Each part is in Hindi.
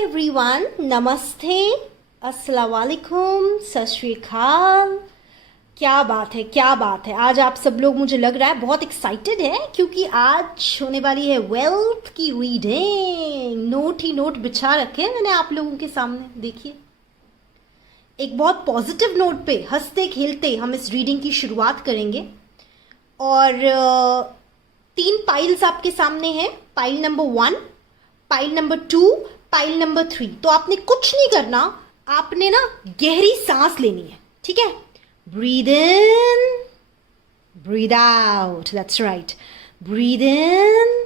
एवरीवन, नमस्ते, अस्सलाम वालेकुम, सत श्री अकाल। क्या बात है, क्या बात है। आज आप सब लोग, मुझे लग रहा है, बहुत एक्साइटेड है क्योंकि आज होने वाली है वेल्थ की रीडिंग। नोट ही नोट बिछा रखे हैं मैंने आप लोगों के सामने। देखिए, एक बहुत पॉजिटिव नोट पे हंसते खेलते हम इस रीडिंग की शुरुआत करेंगे। और 3 पाइल्स आपके सामने हैं। Pile number 1, pile number 2, pile number 3। तो आपने कुछ नहीं करना, आपने ना गहरी सांस लेनी है, ठीक है। Breathe in, breathe out, that's right. Breathe in,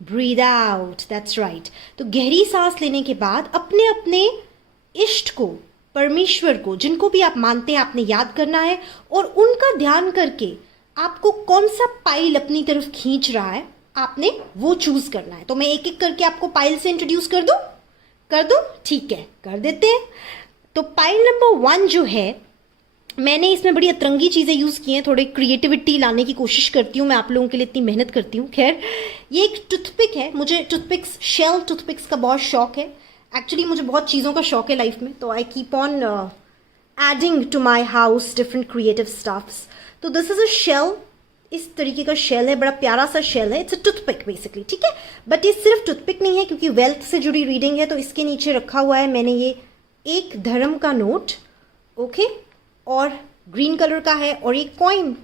breathe out, that's right. तो गहरी सांस लेने के बाद अपने अपने इष्ट को, परमेश्वर को, जिनको भी आप मानते हैं, आपने याद करना है और उनका ध्यान करके आपको कौन सा पाइल अपनी तरफ खींच रहा है, आपने वो चूज करना है। तो मैं एक एक करके आपको पाइल से इंट्रोड्यूस कर दूं? ठीक है, कर देते हैं। तो पाइल नंबर 1 जो है, मैंने इसमें बड़ी अतरंगी चीजें यूज की हैं, थोड़ी क्रिएटिविटी लाने की कोशिश करती हूँ मैं, आप लोगों के लिए इतनी मेहनत करती हूँ। खैर, ये एक टूथपिक है। मुझे टूथपिक्स, शेल टूथपिक्स का बहुत शौक है। एक्चुअली मुझे बहुत चीज़ों का शौक है लाइफ में, तो I keep on adding to my house different creative stuffs. तो दिस इज अ शेल, इस तरीके का शेल है, बड़ा प्यारा सा शेल है। इट्स अ टूथपिक बेसिकली, ठीक है। बट ये सिर्फ टूथपिक नहीं है क्योंकि वेल्थ से जुड़ी रीडिंग है। तो इसके नीचे रखा हुआ है मैंने ये एक धर्म का नोट, ओके, और ग्रीन कलर का है, और ये कॉइन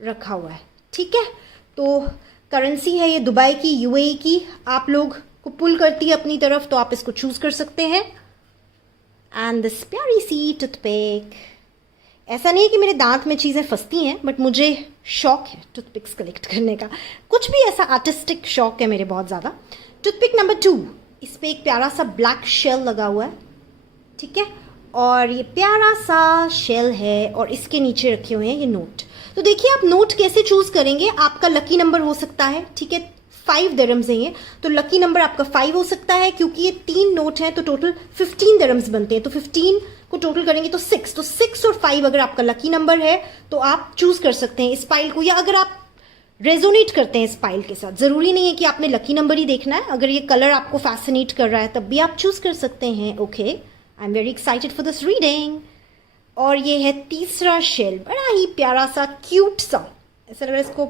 रखा हुआ है, ठीक है। तो करेंसी है ये दुबई की, यूएई की। आप लोग को पुल करती है अपनी तरफ, तो आप इसको चूज कर सकते हैं। एंड दिस प्यारी सी टूथपिक। ऐसा नहीं है कि मेरे दांत में चीज़ें फंसती हैं, बट मुझे शौक है टूथपिक्स कलेक्ट करने का। कुछ भी ऐसा आर्टिस्टिक शौक है मेरे बहुत ज़्यादा। टूथपिक नंबर 2, इस पर एक प्यारा सा ब्लैक शेल लगा हुआ है, ठीक है। और ये प्यारा सा शेल है और इसके नीचे रखे हुए हैं ये नोट। तो देखिए, आप नोट कैसे चूज करेंगे। आपका लकी नंबर हो सकता है, ठीक है, 5 दरम्स हैं ये, तो लकी नंबर आपका 5 हो सकता है। क्योंकि ये 3 नोट हैं तो टोटल 15 दरम्स बनते हैं, तो 15 को टोटल करेंगे तो 6। तो 6 और 5 अगर आपका लकी नंबर है तो आप चूज कर सकते हैं इस पाइल को। या अगर आप रेजोनेट करते हैं इस पाइल के साथ, जरूरी नहीं है कि आपने लकी नंबर ही देखना है। अगर ये कलर आपको फैसिनेट कर रहा है तब भी आप चूज कर सकते हैं। Okay, I am very excited for this reading. और ये है तीसरा शेल, बड़ा ही प्यारा सा, क्यूट सा, ऐसा लग रहा है इसको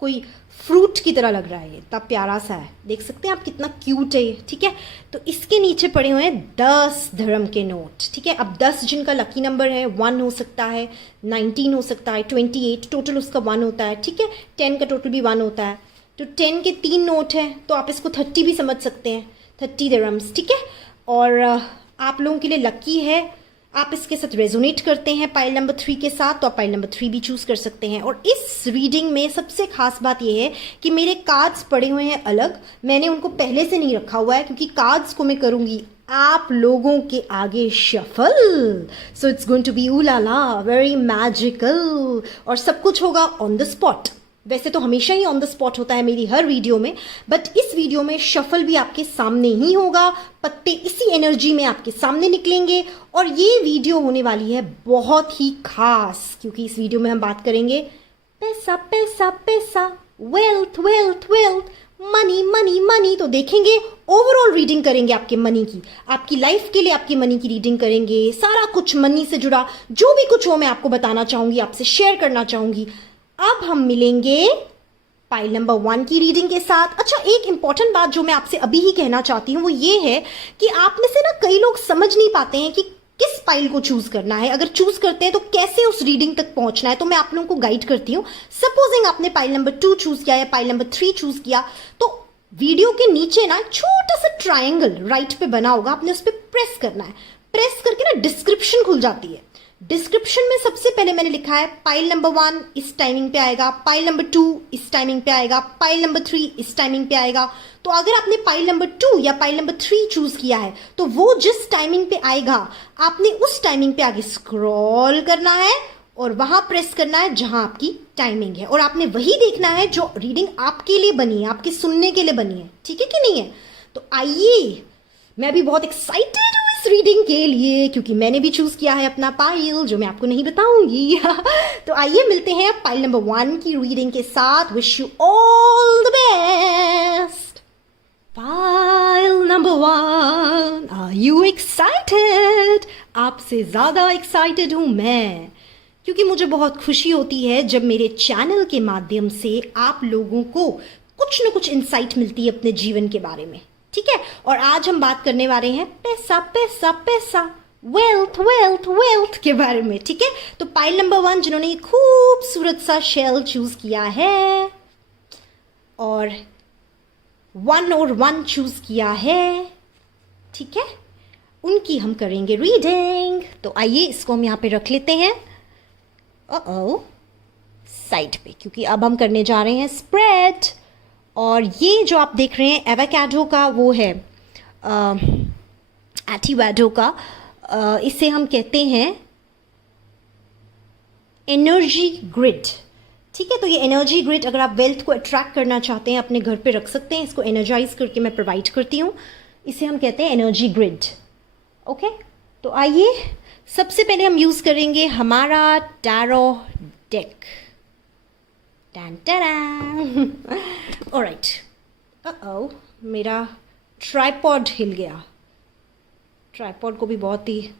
कोई फ्रूट की तरह लग रहा है। ये इतना प्यारा सा है, देख सकते हैं आप कितना क्यूट है ये, ठीक है। तो इसके नीचे पड़े हुए हैं 10 धर्म के नोट, ठीक है। अब 10 जिनका लकी नंबर है, 1 हो सकता है, 19 हो सकता है, 28, टोटल उसका 1 होता है, ठीक है। 10 का टोटल भी 1 होता है। तो 10 के 3 नोट हैं, तो आप इसको 30 भी समझ सकते हैं, 30 धर्म्स, ठीक है। और आप लोगों के लिए लकी है, आप इसके साथ रेजोनेट करते हैं पाइल नंबर 3 के साथ, तो आप पाइल नंबर 3 भी चूज कर सकते हैं। और इस रीडिंग में सबसे खास बात यह है कि मेरे कार्ड्स पड़े हुए हैं अलग, मैंने उनको पहले से नहीं रखा हुआ है क्योंकि कार्ड्स को मैं करूंगी आप लोगों के आगे shuffle. So it's going to be la very magical, और सब कुछ होगा ऑन द स्पॉट। वैसे तो हमेशा ही ऑन द स्पॉट होता है मेरी हर वीडियो में, बट इस वीडियो में शफल भी आपके सामने ही होगा। पत्ते इसी एनर्जी में आपके सामने निकलेंगे। और ये वीडियो होने वाली है बहुत ही खास, क्योंकि इस वीडियो में हम बात करेंगे पैसा पैसा पैसा, wealth wealth wealth, money money money. तो देखेंगे, ओवरऑल रीडिंग करेंगे आपके मनी की, आपकी लाइफ के लिए आपकी मनी की रीडिंग करेंगे। सारा कुछ मनी से जुड़ा जो भी कुछ हो मैं आपको बताना चाहूंगी, आपसे शेयर करना चाहूंगी। अब हम मिलेंगे पाइल नंबर 1 की रीडिंग के साथ। अच्छा, एक इंपॉर्टेंट बात जो मैं आपसे अभी ही कहना चाहती हूँ वो ये है कि आप में से ना कई लोग समझ नहीं पाते हैं कि किस पाइल को चूज करना है। अगर चूज करते हैं तो कैसे उस रीडिंग तक पहुंचना है, तो मैं आप लोगों को गाइड करती हूँ। सपोजिंग आपने पाइल नंबर 2 चूज किया या पाइल नंबर 3 चूज किया, तो वीडियो के नीचे ना छोटा सा ट्राइंगल राइट पे बना होगा, आपने उस पर प्रेस करना है। प्रेस करके ना डिस्क्रिप्शन खुल जाती है। डिस्क्रिप्शन में सबसे पहले मैंने लिखा है पाइल नंबर 1 इस टाइमिंग पे आएगा, पाइल नंबर 2 इस टाइमिंग पे आएगा, पाइल नंबर 3 इस टाइमिंग पे आएगा। तो अगर आपने पाइल नंबर 2 या पाइल नंबर 3 चूज किया है तो वो जिस टाइमिंग पे आएगा आपने उस टाइमिंग पे आगे स्क्रॉल करना है और वहां प्रेस करना है जहां आपकी टाइमिंग है, और आपने वही देखना है जो रीडिंग आपके लिए बनी है, आपके सुनने के लिए बनी है, ठीक है कि नहीं है। तो आइए, मैं भी बहुत एक्साइटेड हूँ इस रीडिंग के लिए क्योंकि मैंने भी चूज किया है अपना पाइल, जो मैं आपको नहीं बताऊंगी। तो आइए मिलते हैं पाइल नंबर 1 की रीडिंग के साथ। Wish you all the best. Pile number 1, you excited? आपसे ज़्यादा एक्साइटेड हूँ मैं, क्योंकि मुझे बहुत खुशी होती है जब मेरे चैनल के माध्यम से आप लोगों को कुछ न कुछ इंसाइट मिलती है अपने जीवन के बारे में, ठीक है। और आज हम बात करने वाले हैं पैसा पैसा पैसा, वेल्थ वेल्थ वेल्थ के बारे में, ठीक है। तो पाइल नंबर 1 जिन्होंने खूबसूरत सा शेल चूज किया है और 1 और 1 चूज किया है, ठीक है, उनकी हम करेंगे रीडिंग। तो आइए इसको हम यहाँ पे रख लेते हैं साइड पे, क्योंकि अब हम करने जा रहे हैं स्प्रेड। और ये जो आप देख रहे हैं एवोकाडो का वो है एटीवाडो का, इसे हम कहते हैं एनर्जी ग्रिड, ठीक है। तो ये एनर्जी ग्रिड अगर आप वेल्थ को अट्रैक्ट करना चाहते हैं अपने घर पे रख सकते हैं, इसको एनर्जाइज करके मैं प्रोवाइड करती हूँ, इसे हम कहते हैं एनर्जी ग्रिड, ओके। तो आइए सबसे पहले हम यूज़ करेंगे हमारा टैरो डेक। ऑलराइट, मेरा ट्राइपॉड हिल गया, ट्राइपॉड को भी बहुत ही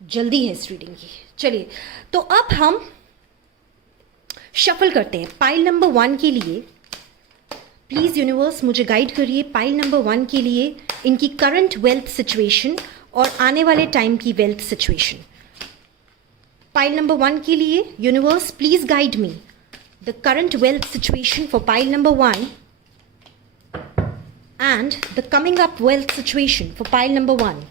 जल्दी है इस रीडिंग की। चलिए तो अब हम शफल करते हैं पाइल नंबर 1 के लिए। प्लीज़ यूनिवर्स मुझे गाइड करिए पाइल नंबर 1 के लिए, इनकी करंट वेल्थ सिचुएशन और आने वाले टाइम की वेल्थ सिचुएशन। पाइल नंबर 1 के लिए universe please guide me the current wealth situation for pile number 1 and the coming up wealth situation for pile number 1.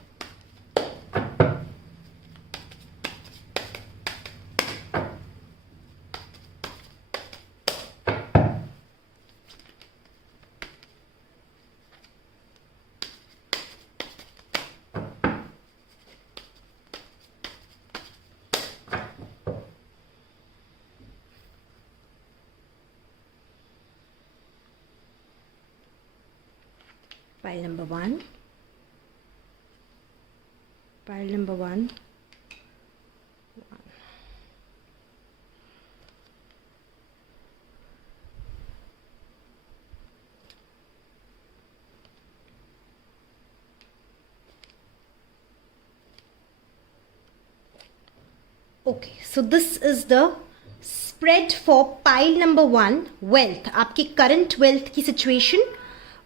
Pile number 1, pile number 1, okay, so this is the spread for pile number 1 wealth, आपकी current wealth की situation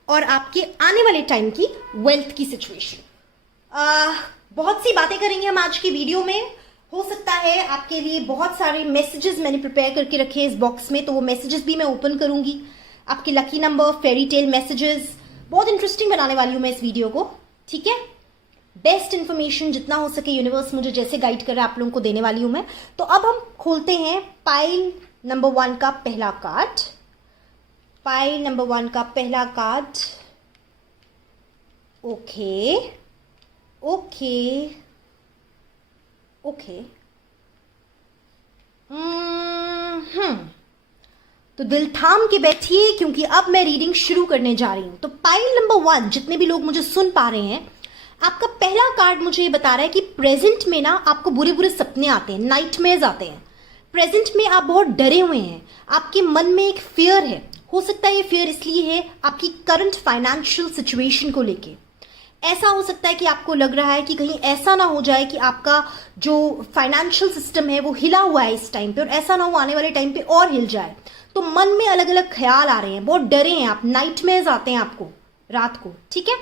और आपके आने वाले टाइम की वेल्थ की सिचुएशन। बहुत सी बातें करेंगे हम आज की वीडियो में। हो सकता है आपके लिए बहुत सारे मैसेजेस मैंने प्रिपेयर करके रखे हैं इस बॉक्स में, तो वो मैसेजेस भी मैं ओपन करूंगी। आपके lucky number, fairy tale messages, बहुत इंटरेस्टिंग बनाने वाली हूं मैं इस वीडियो को, ठीक है। बेस्ट इन्फॉर्मेशन जितना हो सके यूनिवर्स मुझे जैसे गाइड कर रहा है आप लोगों को देने वाली हूं मैं। तो अब हम खोलते हैं पाइल नंबर 1 का पहला कार्ड। पाइल नंबर 1 का पहला कार्ड, ओके ओके ओके, तो दिल थाम के बैठिए क्योंकि अब मैं रीडिंग शुरू करने जा रही हूं। तो पाइल नंबर 1 जितने भी लोग मुझे सुन पा रहे हैं, आपका पहला कार्ड मुझे ये बता रहा है कि प्रेजेंट में ना आपको बुरे बुरे सपने आते हैं, नाइटमेयर्स आते हैं। प्रेजेंट में आप बहुत डरे हुए हैं, आपके मन में एक फियर है। हो सकता है ये फियर इसलिए है आपकी करंट फाइनेंशियल सिचुएशन को लेके। ऐसा हो सकता है कि आपको लग रहा है कि कहीं ऐसा ना हो जाए कि आपका जो फाइनेंशियल सिस्टम है वो हिला हुआ है इस टाइम पे, और ऐसा ना हो आने वाले टाइम पे और हिल जाए। तो मन में अलग अलग ख्याल आ रहे हैं, बहुत डरे हैं आप, नाइटमेयर्स आते हैं आपको रात को, ठीक है।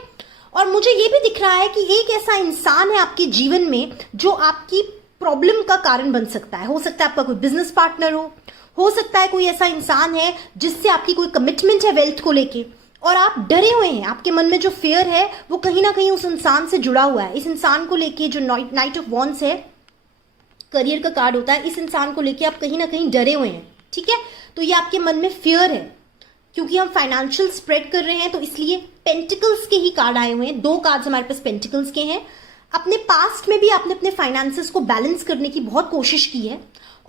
और मुझे ये भी दिख रहा है कि एक ऐसा इंसान है आपके जीवन में जो आपकी प्रॉब्लम का कारण बन सकता है। हो सकता है आपका कोई बिजनेस पार्टनर हो सकता है कोई ऐसा इंसान है जिससे आपकी कोई कमिटमेंट है वेल्थ को लेके, और आप डरे हुए हैं। आपके मन में जो फियर है वो कहीं ना कहीं उस इंसान से जुड़ा हुआ है। इस इंसान को लेके जो नाइट ऑफ वॉन्ड्स है, करियर का कार्ड होता है, इस इंसान को लेके आप कहीं ना कहीं डरे हुए हैं, ठीक है। तो ये आपके मन में फियर है, क्योंकि हम फाइनेंशियल स्प्रेड कर रहे हैं तो इसलिए पेंटिकल्स के ही कार्ड आए हुए हैं। 2 कार्ड्स हमारे पास पेंटिकल्स के हैं। अपने पास्ट में भी आपने अपने फाइनेंसेस को बैलेंस करने की बहुत कोशिश की है,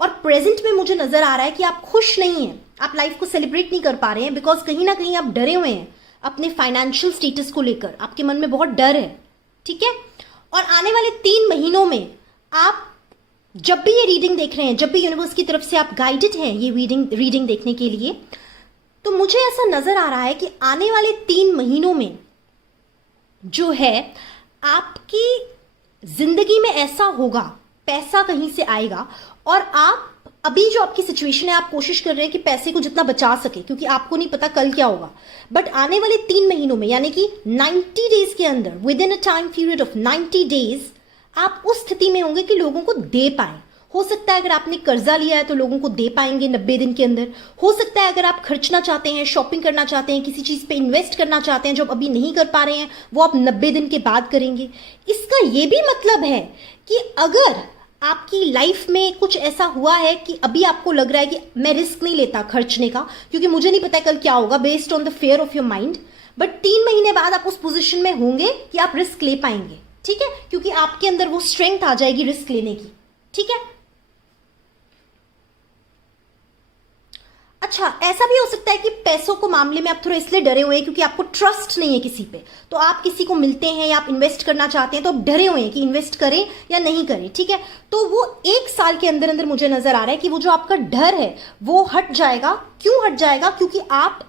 और प्रेजेंट में मुझे नजर आ रहा है कि आप खुश नहीं हैं, आप लाइफ को सेलिब्रेट नहीं कर पा रहे हैं, बिकॉज कहीं ना कहीं आप डरे हुए हैं अपने फाइनेंशियल स्टेटस को लेकर। आपके मन में बहुत डर है, ठीक है। और आने वाले 3 महीनों में आप जब भी ये रीडिंग देख रहे हैं, जब भी यूनिवर्स की तरफ से आप गाइडेड हैं ये रीडिंग देखने के लिए, तो मुझे ऐसा नजर आ रहा है कि आने वाले 3 महीनों में जो है आपकी जिंदगी में ऐसा होगा, पैसा कहीं से आएगा और आप अभी जो आपकी सिचुएशन है, आप कोशिश कर रहे हैं कि पैसे को जितना बचा सके, क्योंकि आपको नहीं पता कल क्या होगा। बट आने वाले 3 महीनों में, यानी कि 90 डेज के अंदर, with in a time period of 90 days, आप उस स्थिति में होंगे कि लोगों को दे पाए। हो सकता है अगर आपने कर्जा लिया है तो लोगों को दे पाएंगे 90 दिन के अंदर। हो सकता है अगर आप खर्चना चाहते हैं, शॉपिंग करना चाहते हैं, किसी चीज पे इन्वेस्ट करना चाहते हैं जो अभी नहीं कर पा रहे हैं, वो आप 90 दिन के बाद करेंगे। इसका ये भी मतलब है कि अगर आपकी लाइफ में कुछ ऐसा हुआ है कि अभी आपको लग रहा है कि मैं रिस्क नहीं लेता खर्चने का, क्योंकि मुझे नहीं पता कल क्या होगा, based on the fair of your mind, but 3 महीने बाद आप उस पोजीशन में होंगे कि आप रिस्क ले पाएंगे। ठीक है, क्योंकि आपके अंदर वो स्ट्रेंथ आ जाएगी रिस्क लेने की। ठीक है, अच्छा, ऐसा भी हो सकता है कि पैसों को मामले में आप थोड़ा इसलिए डरे हुए हैं क्योंकि आपको ट्रस्ट नहीं है किसी पे। तो आप किसी को मिलते हैं या आप इन्वेस्ट करना चाहते हैं तो आप डरे हुए हैं कि इन्वेस्ट करें या नहीं करें। ठीक है, तो वो 1 साल के अंदर अंदर मुझे नजर आ रहा है कि वो जो आपका डर है वो हट जाएगा। क्यों हट जाएगा? क्योंकि आप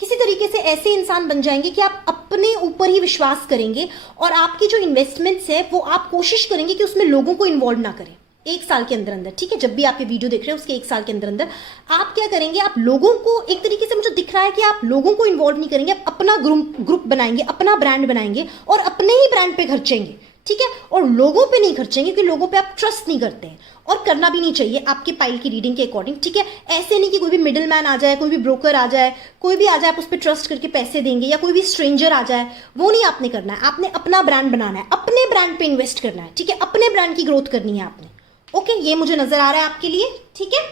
किसी तरीके से ऐसे इंसान बन जाएंगे कि आप अपने ऊपर ही विश्वास करेंगे और आपकी जो इन्वेस्टमेंट्स है वो आप कोशिश करेंगे कि उसमें लोगों को इन्वॉल्व ना करें 1 साल के अंदर अंदर। ठीक है, जब भी आप ये वीडियो देख रहे हैं उसके 1 साल के अंदर अंदर आप क्या करेंगे, आप लोगों को, एक तरीके से मुझे दिख रहा है कि आप लोगों को इन्वॉल्व नहीं करेंगे, आप अपना ग्रुप बनाएंगे, अपना ब्रांड बनाएंगे और अपने ही ब्रांड पे खर्चेंगे। ठीक है, और लोगों पे नहीं खर्चेंगे क्योंकि लोगों पे आप ट्रस्ट नहीं करते हैं और करना भी नहीं चाहिए आपके पाइल की रीडिंग के अकॉर्डिंग। ठीक है, ऐसे नहीं कि कोई भी मिडिल मैन आ जाए, कोई भी ब्रोकर आ जाए, कोई भी आ जाए, आप उस पर ट्रस्ट करके पैसे देंगे, या कोई भी स्ट्रेंजर आ जाए, वो नहीं आपने करना है। आपने अपना ब्रांड बनाना है, अपने ब्रांड पे इन्वेस्ट करना है। ठीक है, अपने ब्रांड की ग्रोथ करनी है आपने। ओके, ये मुझे नजर आ रहा है आपके लिए। ठीक है,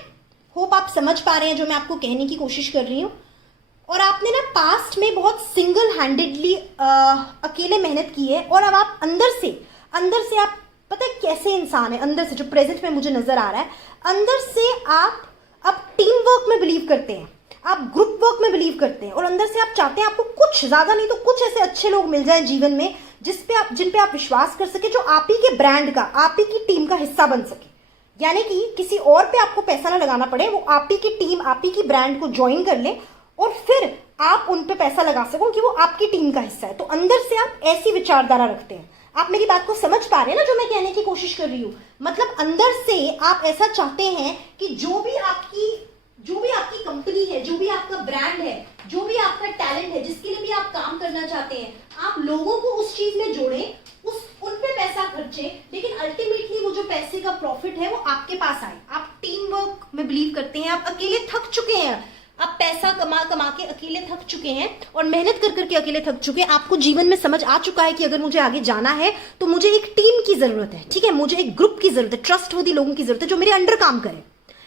होप आप समझ पा रहे हैं जो मैं आपको कहने की कोशिश कर रही हूँ। और आपने ना पास्ट में बहुत सिंगल हैंडेडली अकेले मेहनत की है और अब आप अंदर से आप पता है कैसे इंसान है, अंदर से जो प्रेजेंट में मुझे नजर आ रहा है, अंदर से आप अब टीम वर्क में बिलीव करते हैं, आप ग्रुप वर्क में बिलीव करते हैं और अंदर से आप चाहते हैं आपको कुछ ज्यादा नहीं तो कुछ ऐसे अच्छे लोग मिल जाए जीवन में जिन पे आप विश्वास कर सके, जो आप ही के ब्रांड का, आप ही की टीम का हिस्सा बन सके। यानी कि किसी और पे आपको पैसा ना लगाना पड़े, वो आप ही की टीम, आप ही की ब्रांड को ज्वाइन कर ले और फिर आप उन पे पैसा लगा सको कि वो आपकी टीम का हिस्सा है। तो अंदर से आप ऐसी विचारधारा रखते हैं। आप मेरी बात को समझ पा रहे हैं ना जो मैं कहने की कोशिश कर रही हूं? मतलब अंदर से आप ऐसा चाहते हैं कि जो भी आपकी कंपनी है, जो भी आपका ब्रांड है, जो भी आपका टैलेंट है, जिसके लिए भी आप काम करना चाहते हैं, आप लोगों को उस चीज में जोड़ें, उन पे पैसा खर्चें, लेकिन अल्टीमेटली वो जो पैसे का प्रॉफिट है वो आपके पास आए। आप टीम वर्क में बिलीव करते हैं। आप अकेले थक चुके हैं, आप पैसा कमा कमा के अकेले थक चुके हैं और मेहनत कर करके अकेले थक चुके हैं। आपको जीवन में समझ आ चुका है कि अगर मुझे आगे जाना है तो मुझे एक टीम की जरूरत है। ठीक है, मुझे एक ग्रुप की जरूरत है, ट्रस्टवर्दी लोगों की जरूरत है जो मेरे अंडर काम करें।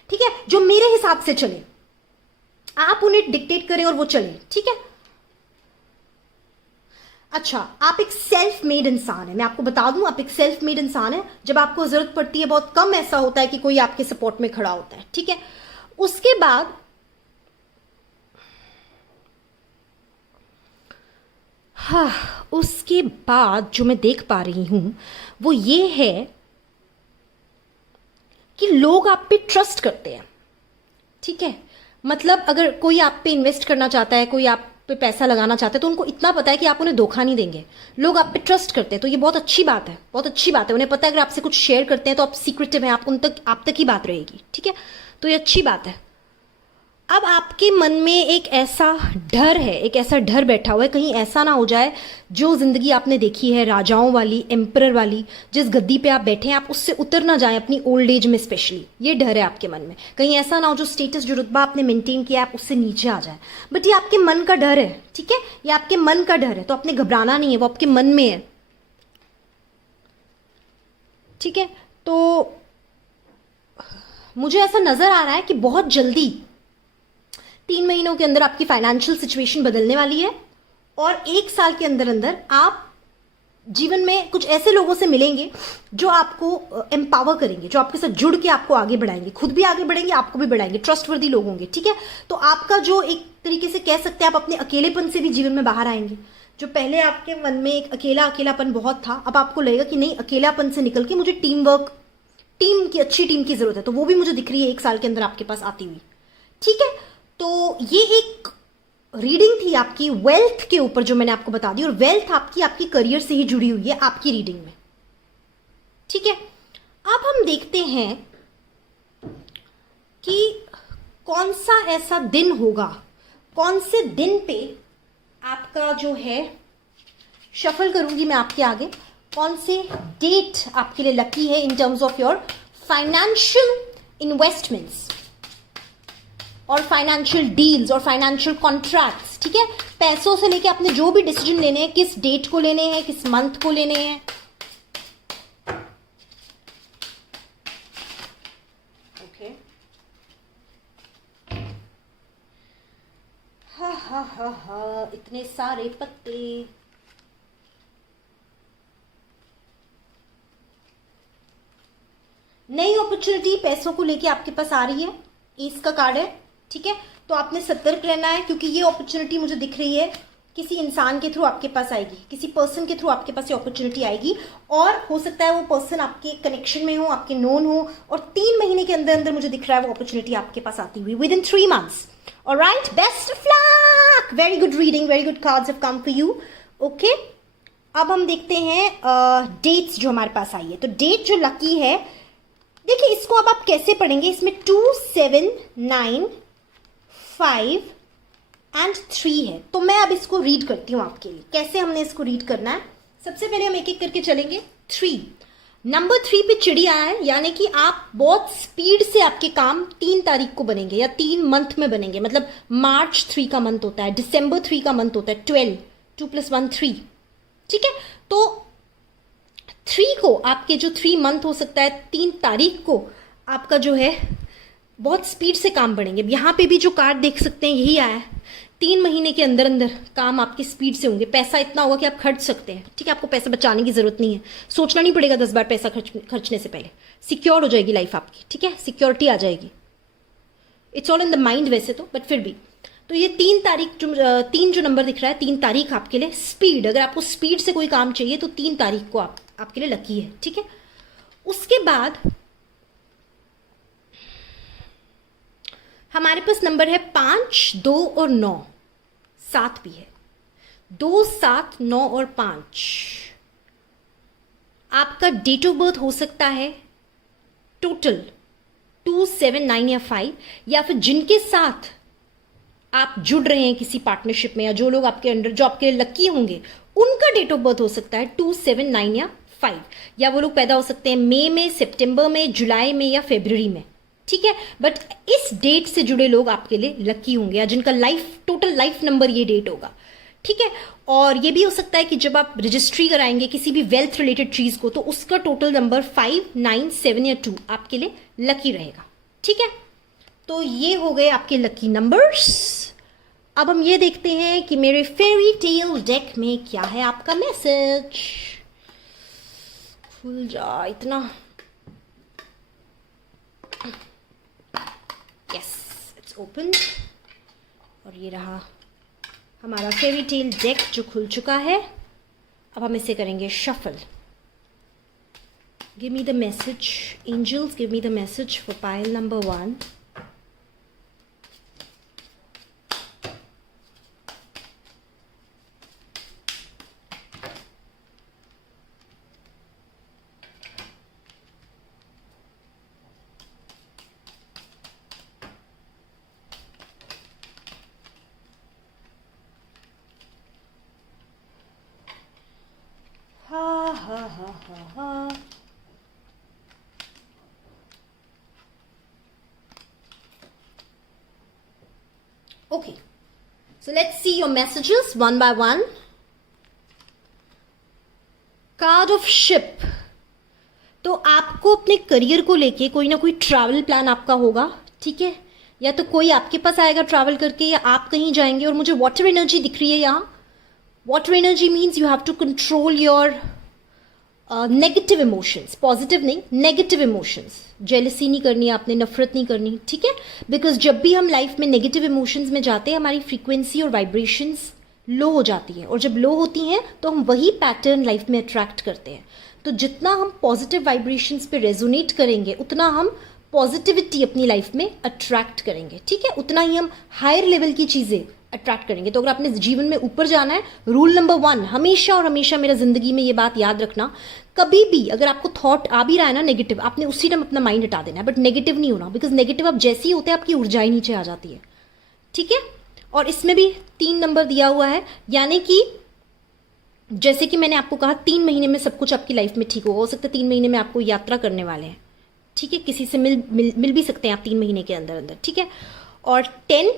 ठीक है, जो मेरे हिसाब से चले, आप उन्हें डिक्टेट करें और वो चले। ठीक है, अच्छा, आप एक सेल्फ मेड इंसान है। मैं आपको बता दूं, आप एक सेल्फ मेड इंसान है। जब आपको जरूरत पड़ती है, बहुत कम ऐसा होता है कि कोई आपके सपोर्ट में खड़ा होता है। ठीक है, उसके बाद उसके बाद जो मैं देख पा रही हूं वो ये है कि लोग आप पे ट्रस्ट करते हैं। ठीक है, मतलब अगर कोई आप पे इन्वेस्ट करना चाहता है, कोई आप पे पैसा लगाना चाहते हैं, तो उनको इतना पता है कि आप उन्हें धोखा नहीं देंगे। लोग आप पे ट्रस्ट करते हैं, तो ये बहुत अच्छी बात है, बहुत अच्छी बात है। उन्हें पता है अगर आपसे कुछ शेयर करते हैं तो आप सीक्रेटिव हैं, आप तक ही बात रहेगी। ठीक है, तो ये अच्छी बात है। अब आपके मन में एक ऐसा डर है, एक ऐसा डर बैठा हुआ है, कहीं ऐसा ना हो जाए जो जिंदगी आपने देखी है राजाओं वाली, एम्परर वाली, जिस गद्दी पे आप बैठे हैं आप उससे उतर ना जाएं अपनी ओल्ड एज में। स्पेशली ये डर है आपके मन में, कहीं ऐसा ना हो जो स्टेटस, जो रुतबा आपने मेंटेन किया आप उससे नीचे आ जाए। बट ये आपके मन का डर है। ठीक है, ये आपके मन का डर है, तो आपने घबराना नहीं है, वो आपके मन में है। ठीक है, तो मुझे ऐसा नजर आ रहा है कि बहुत जल्दी 3 महीनों के अंदर आपकी फाइनेंशियल सिचुएशन बदलने वाली है और 1 साल के अंदर अंदर आप जीवन में कुछ ऐसे लोगों से मिलेंगे जो आपको एम्पावर करेंगे, जो आपके साथ जुड़ के आपको आगे बढ़ाएंगे, खुद भी आगे बढ़ेंगे, आपको भी बढ़ाएंगे, ट्रस्टवर्दी लोग होंगे। ठीक है, तो आपका जो एक तरीके से कह सकते हैं आप अपने अकेलेपन से भी जीवन में बाहर आएंगे। जो पहले आपके मन में एक अकेलापन बहुत था, अब आपको लगेगा कि नहीं, अकेलापन से निकल के मुझे टीम वर्क, अच्छी टीम की जरूरत है। तो वो भी मुझे दिख रही है 1 साल के अंदर आपके पास आती हुई। ठीक है, तो ये एक रीडिंग थी आपकी वेल्थ के ऊपर जो मैंने आपको बता दी, और वेल्थ आपकी आपकी करियर से ही जुड़ी हुई है आपकी रीडिंग में, ठीक है। अब हम देखते हैं कि कौन सा ऐसा दिन होगा, कौन से दिन पे आपका जो है, शफल करूंगी मैं आपके आगे, कौन से डेट आपके लिए लकी है in terms of your financial investments और फाइनेंशियल डील्स और फाइनेंशियल कॉन्ट्रैक्ट्स, ठीक है। पैसों से लेके आपने जो भी डिसीजन लेने हैं, किस डेट को लेने हैं, किस मंथ को लेने हैं। ओके, हा हा हा हा, इतने सारे पत्ते। नई अपॉर्चुनिटी पैसों को लेके आपके पास आ रही है, ईस का कार्ड है, ठीक है। तो आपने सतर्क रहना है, क्योंकि ये अपॉर्चुनिटी मुझे दिख रही है किसी इंसान के थ्रू आपके पास आएगी, किसी पर्सन के थ्रू आपके पास ये अपॉर्चुनिटी आएगी, और हो सकता है वो पर्सन आपके कनेक्शन में हो, आपके नोन हो, और 3 महीने के अंदर अंदर मुझे दिख रहा है वो अपॉर्चुनिटी आपके पास आती हुई, with in 3 months। Alright, best of luck, very good reading, very good cards have come for you. Okay, अब हम देखते हैं डेट्स जो हमारे पास आई है। तो डेट जो लकी है, देखिए इसको अब आप कैसे पढ़ेंगे, इसमें 2, 7, 9, 5 एंड 3 है। तो मैं अब इसको रीड करती हूँ आपके लिए, कैसे हमने इसको रीड करना है। सबसे पहले हम एक एक करके चलेंगे। 3 नंबर 3 पे चिड़िया है, यानी कि आप बहुत स्पीड से आपके काम 3 तारीख को बनेंगे या 3 मंथ में बनेंगे। मतलब मार्च 3 का मंथ होता है, दिसंबर 3 का मंथ होता है, 12, 2 + 1 3, ठीक है। तो 3 को आपके जो 3 मंथ हो सकता है, 3 तारीख को आपका जो है बहुत स्पीड से काम बढ़ेंगे। यहाँ पे भी जो कार्ड देख सकते हैं यही आया है, 3 महीने के अंदर अंदर काम आपके स्पीड से होंगे। पैसा इतना होगा कि आप खर्च सकते हैं, ठीक है। आपको पैसा बचाने की जरूरत नहीं है, सोचना नहीं पड़ेगा 10 बार पैसा खर्चने से पहले। सिक्योर हो जाएगी लाइफ आपकी, ठीक है, सिक्योरिटी आ जाएगी। It's all in the mind वैसे तो, बट फिर भी। तो ये 3 तारीख तीन जो नंबर दिख रहा है, 3 तारीख आपके लिए स्पीड, अगर आपको स्पीड से कोई काम चाहिए तो 3 तारीख को आपके लिए लकी है, ठीक है। उसके बाद हमारे पास नंबर है 5, 2 और 9, 7 भी है। 2, 7, 9 और 5 आपका डेट ऑफ बर्थ हो सकता है टोटल 2, 7, 9 या 5, या फिर जिनके साथ आप जुड़ रहे हैं किसी पार्टनरशिप में, या जो लोग आपके अंडर जो आपके लिए लकी होंगे उनका डेट ऑफ बर्थ हो सकता है 2, 7, 9 या 5, या वो लोग पैदा हो सकते हैं मई में, सितंबर में, जुलाई में या फरवरी में, ठीक है। बट इस डेट से जुड़े लोग आपके लिए लकी होंगे, या जिनका टोटल लाइफ नंबर ये डेट होगा, ठीक है। और ये भी हो सकता है कि जब आप रजिस्ट्री कराएंगे किसी भी वेल्थ रिलेटेड चीज को, तो उसका टोटल नंबर 5, 9, 7 या 2 आपके लिए लकी रहेगा, ठीक है। तो ये हो गए आपके लकी नंबर्स। अब हम ये देखते हैं कि मेरे फेरी टेल डेक में क्या है आपका मैसेज। खुल जा इतना, यस इट्स ओपन। और ये रहा हमारा फेरी टेल डेक जो खुल चुका है। अब हम इसे करेंगे shuffle. Give me the message angels, give me the message for pile number 1। Ha ha ha ha ha. Okay, so let's see your messages one by one. Card of ship. तो आपको अपने करियर को लेके कोई ना कोई ट्रैवल प्लान आपका होगा, ठीक है। या तो कोई आपके पास आएगा ट्रैवल करके, या आप कहीं जाएंगे। और मुझे वाटर एनर्जी दिख रही है यहाँ। Water energy means you have to control your negative emotions, positive नहीं, नेगेटिव इमोशंस। जेलसी नहीं करनी आपने, नफरत नहीं करनी, ठीक है। बिकॉज जब भी हम लाइफ में नेगेटिव इमोशंस में जाते हैं, हमारी फ्रीक्वेंसी और वाइब्रेशंस लो हो जाती है, और जब लो होती हैं तो हम वही पैटर्न लाइफ में अट्रैक्ट करते हैं। तो जितना हम पॉजिटिव वाइब्रेशंस पे रेजोनेट करेंगे, उतना हम पॉजिटिविटी अपनी लाइफ में अट्रैक्ट करेंगे, ठीक है। उतना ही हम हायर लेवल की चीज़ें अट्रैक्ट करेंगे। तो अगर आपने जीवन में ऊपर जाना है, रूल नंबर 1, हमेशा और हमेशा मेरा जिंदगी में ये बात याद रखना, कभी भी अगर आपको थॉट आ भी रहा है ना नेगेटिव, आपने उसी टाइम अपना माइंड हटा देना है, बट नेगेटिव नहीं होना, बिकॉज नेगेटिव अब जैसे ही होते हैं आपकी ऊर्जाएं नीचे आ जाती है, ठीक है। और इसमें भी 3 नंबर दिया हुआ है, यानी कि जैसे कि मैंने आपको कहा 3 महीने में सब कुछ आपकी लाइफ में ठीक होगा। हो सकता है 3 महीने में आपको यात्रा करने वाले हैं, ठीक है, किसी से मिल भी सकते हैं आप 3 महीने के अंदर अंदर, ठीक है। और 10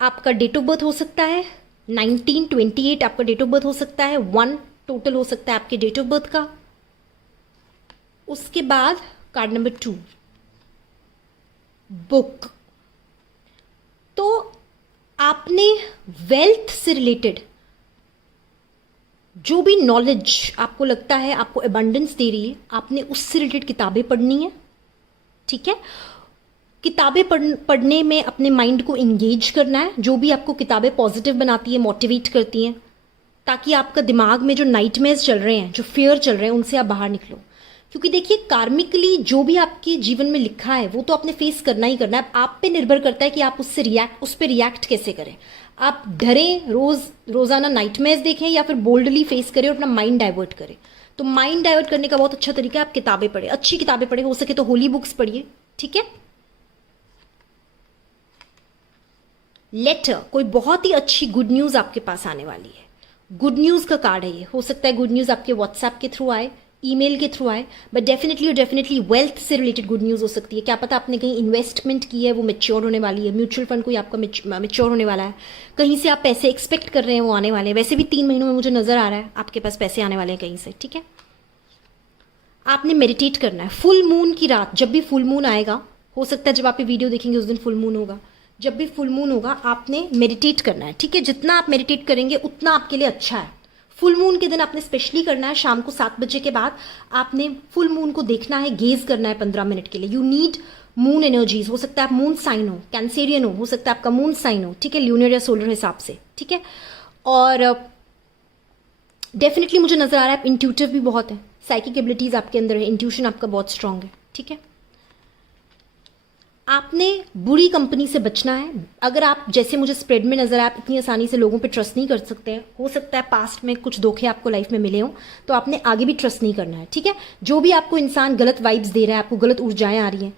आपका डेट ऑफ बर्थ हो सकता है, 19, 28 आपका डेट ऑफ बर्थ हो सकता है, 1 टोटल हो सकता है आपके डेट ऑफ बर्थ का। उसके बाद कार्ड नंबर 2, बुक। तो आपने वेल्थ से रिलेटेड जो भी नॉलेज आपको लगता है आपको अबंडेंस दे रही है, आपने उससे रिलेटेड किताबें पढ़नी है, ठीक है। किताबें पढ़ने में अपने माइंड को इंगेज करना है, जो भी आपको किताबें पॉजिटिव बनाती है, मोटिवेट करती हैं, ताकि आपका दिमाग में जो नाइटमेयर्स चल रहे हैं, जो फियर चल रहे हैं, उनसे आप बाहर निकलो। क्योंकि देखिए कार्मिकली जो भी आपके जीवन में लिखा है वो तो आपने फेस करना ही करना है। आप पे निर्भर करता है कि आप उस पर रिएक्ट कैसे करें। आप डरें, रोजाना नाइटमेयर्स देखें, या फिर बोल्डली फेस करें और अपना माइंड डाइवर्ट करें। तो माइंड डाइवर्ट करने का बहुत अच्छा तरीका है आप किताबें पढ़ें, अच्छी किताबें पढ़ें, हो सके तो होली बुक्स पढ़िए, ठीक है। लेटर, कोई बहुत ही अच्छी गुड न्यूज आपके पास आने वाली है, गुड न्यूज का कार्ड है ये। हो सकता है गुड न्यूज आपके व्हाट्सएप के थ्रू आए, ईमेल के थ्रू आए, बट डेफिनेटली वेल्थ से रिलेटेड गुड न्यूज हो सकती है। क्या पता आपने कहीं इन्वेस्टमेंट की है, वो मैच्योर होने वाली है, म्यूचुअल फंड कोई आपका मैच्योर होने वाला है, कहीं से आप पैसे एक्सपेक्ट कर रहे हैं वो आने वाले हैं। वैसे भी 3 महीनों में मुझे नजर आ रहा है आपके पास पैसे आने वाले हैं कहीं से, ठीक है। आपने मेडिटेट करना है फुल मून की रात, जब भी फुल मून आएगा, हो सकता है जब आप ये वीडियो देखेंगे उस दिन फुल मून होगा, जब भी फुल मून होगा आपने मेडिटेट करना है, ठीक है। जितना आप मेडिटेट करेंगे उतना आपके लिए अच्छा है। फुल मून के दिन आपने स्पेशली करना है, शाम को 7 बजे के बाद आपने फुल मून को देखना है, गेज करना है 15 मिनट के लिए। You need moon energies. हो सकता है आप मून साइन हो, कैंसेरियन हो सकता है आपका मून साइन हो, ठीक है, ल्यूनर या सोलर हिसाब से, ठीक है। और डेफिनेटली मुझे नजर आ रहा है आप इंट्यूटिव भी बहुत है, साइकिक एबिलिटीज आपके अंदर है, इंट्यूशन आपका बहुत स्ट्रांग है, ठीक है। आपने बुरी कंपनी से बचना है। अगर आप जैसे मुझे स्प्रेड में नजर आए, आप इतनी आसानी से लोगों पे ट्रस्ट नहीं कर सकते हैं, हो सकता है पास्ट में कुछ धोखे आपको लाइफ में मिले हों, तो आपने आगे भी ट्रस्ट नहीं करना है, ठीक है। जो भी आपको इंसान गलत वाइब्स दे रहा है, आपको गलत ऊर्जाएं आ रही हैं,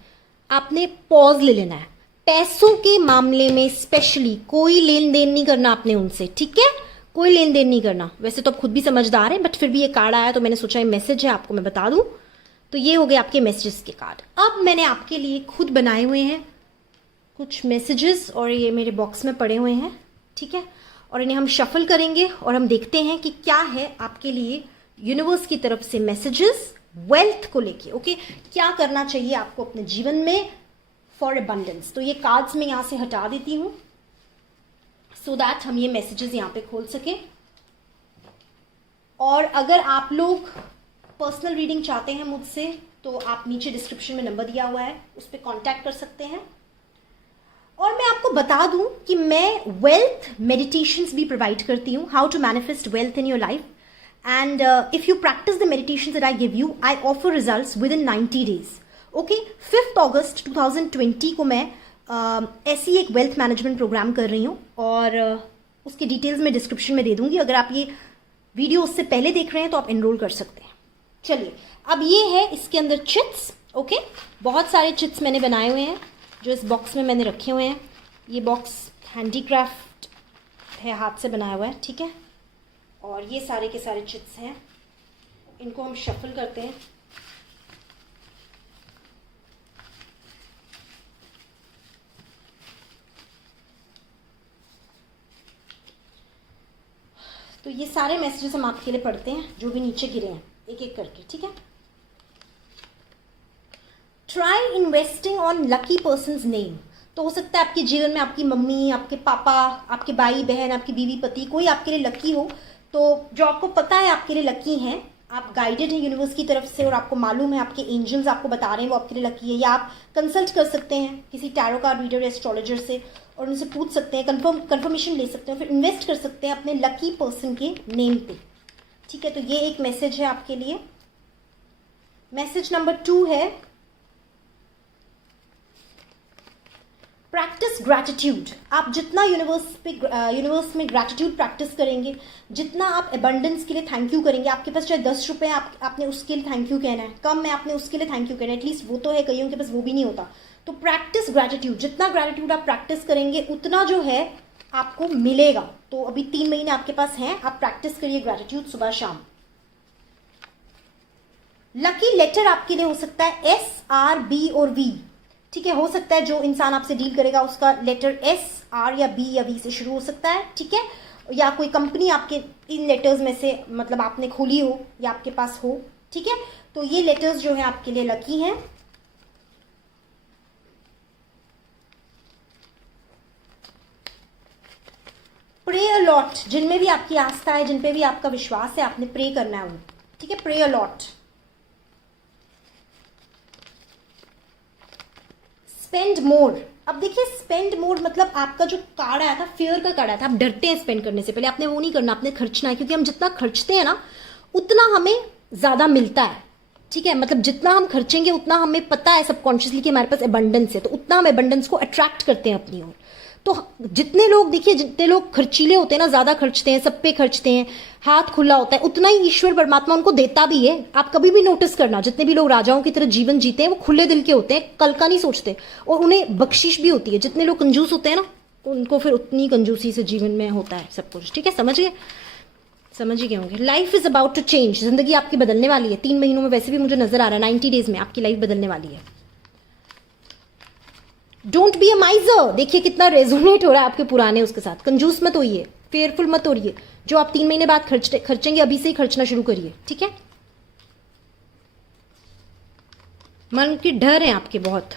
आपने पॉज ले लेना है। पैसों के मामले में स्पेशली कोई लेन देन नहीं करना आपने उनसे, ठीक है, कोई लेन देन नहीं करना। वैसे तो आप खुद भी समझदार हैं, बट फिर भी ये कार्ड आया तो मैंने सोचा ये मैसेज है आपको मैं बता दूं। तो ये हो गए आपके मैसेजेस के कार्ड। अब मैंने आपके लिए खुद बनाए हुए हैं कुछ मैसेजेस, और ये मेरे बॉक्स में पड़े हुए हैं, ठीक है। और इन्हें हम शफल करेंगे और हम देखते हैं कि क्या है आपके लिए यूनिवर्स की तरफ से मैसेजेस वेल्थ को लेके। ओके, क्या करना चाहिए आपको अपने जीवन में फॉर अबंडेंस। तो ये कार्ड्स मैं यहां से हटा देती हूं सो दैट हम ये मैसेजेस यहां पे खोल सकें। और अगर आप लोग पर्सनल रीडिंग चाहते हैं मुझसे, तो आप नीचे डिस्क्रिप्शन में नंबर दिया हुआ है, उस पर कॉन्टैक्ट कर सकते हैं। और मैं आपको बता दूं कि मैं वेल्थ मेडिटेशंस भी प्रोवाइड करती हूँ, how to manifest wealth in your life. And if you practice the meditations that I give you, I offer results within 90 days. Okay, 5 अगस्त 2020 को मैं ऐसी एक वेल्थ मैनेजमेंट प्रोग्राम कर रही हूँ, और उसके डिटेल्स मैं डिस्क्रिप्शन में दे दूंगी। अगर आप ये वीडियो उससे पहले देख रहे हैं तो आप एनरोल कर सकते हैं। चलिए, अब ये है इसके अंदर चिट्स। ओके, बहुत सारे चिट्स मैंने बनाए हुए हैं जो इस बॉक्स में मैंने रखे हुए हैं। ये बॉक्स हैंडीक्राफ्ट है, हाथ से बनाया हुआ है, ठीक है। और ये सारे के सारे चिट्स हैं, इनको हम शफल करते हैं। तो ये सारे मैसेजेस हम आपके लिए पढ़ते हैं जो भी नीचे गिरे हैं, एक एक करके, ठीक है। Try investing on lucky persons name. तो हो सकता है आपके जीवन में आपकी मम्मी, आपके पापा, आपके भाई बहन, आपकी बीवी पति, कोई आपके लिए लकी हो। तो जो आपको पता है आपके लिए लकी हैं, आप गाइडेड हैं यूनिवर्स की तरफ से और आपको मालूम है आपके एंजल्स आपको बता रहे हैं वो आपके लिए लकी है, या आप कंसल्ट कर सकते हैं किसी टैरो कार्ड रीडर या एस्ट्रोलॉजर से और उनसे पूछ सकते हैं, कंफर्मेशन ले सकते हैं, फिर इन्वेस्ट कर सकते हैं अपने लकी पर्सन के नेम पे, ठीक है। तो ये एक मैसेज है आपके लिए। मैसेज नंबर 2 है, प्रैक्टिस ग्रैटिट्यूड। आप जितना यूनिवर्स में ग्रैटिट्यूड प्रैक्टिस करेंगे, जितना आप एबंडेंस के लिए थैंक यू करेंगे, आपके पास चाहे 10 रुपये आपने उसके लिए थैंक यू कहना है, कम है आपने उसके लिए थैंक यू कहना है, एटलीस्ट वो तो है, कईयों के पास वो भी नहीं होता। तो प्रैक्टिस ग्रैटिट्यूड, जितना ग्रैटिट्यूड आप प्रैक्टिस करेंगे उतना जो है आपको मिलेगा। तो अभी 3 महीने आपके पास हैं, आप प्रैक्टिस करिए ग्रैटिट्यूड सुबह शाम। लकी लेटर आपके लिए हो सकता है S, R, B और V। ठीक है, हो सकता है जो इंसान आपसे डील करेगा उसका लेटर S, R या B या V से शुरू हो सकता है। ठीक है, या कोई कंपनी आपके इन लेटर्स में से मतलब आपने खोली हो या आपके पास हो। ठीक है, तो ये लेटर्स जो है आपके लिए लकी हैं। प्रे अलॉट, जिनमें भी आपकी आस्था है, जिन पे भी आपका विश्वास है, आपने प्रे करना है वो। ठीक है, प्रे अलॉट। Spend more. अब देखिए स्पेंड मोर मतलब आपका जो कार्ड आया था, फेयर का कार्ड आया था, आप डरते हैं स्पेंड करने से पहले, आपने वो नहीं करना, आपने खर्चना है, क्योंकि हम जितना खर्चते हैं ना उतना हमें ज्यादा मिलता है। ठीक है, मतलब जितना हम खर्चेंगे उतना हमें पता है सबकॉन्शियसली कि हमारे पास एबंडेंस है, तो उतना हम एबंडेंस को अट्रैक्ट करते हैं अपनी ओर। तो जितने लोग देखिए, जितने लोग खर्चीले होते हैं ना, ज्यादा खर्चते हैं, सब पे खर्चते हैं, हाथ खुला होता है, उतना ही ईश्वर परमात्मा उनको देता भी है। आप कभी भी नोटिस करना, जितने भी लोग राजाओं की तरह जीवन जीते हैं वो खुले दिल के होते हैं, कल का नहीं सोचते, और उन्हें बख्शिश भी होती है। जितने लोग कंजूस होते हैं ना उनको फिर उतनी कंजूसी से जीवन में होता है सब कुछ। ठीक है, समझ गए, समझ ही गए होंगे। Life is about to change, जिंदगी आपकी बदलने वाली है 3 महीनों में, वैसे भी मुझे नजर आ रहा है 90 डेज में आपकी लाइफ बदलने वाली है। डोंट बी अ माइजर, देखिए कितना रेजोनेट हो रहा है आपके पुराने उसके साथ। कंजूस मत होइए, फेयरफुल मत होइए, जो आप 3 महीने बाद खर्चेंगे अभी से ही खर्चना शुरू करिए। ठीक है, मन के डर है आपके बहुत।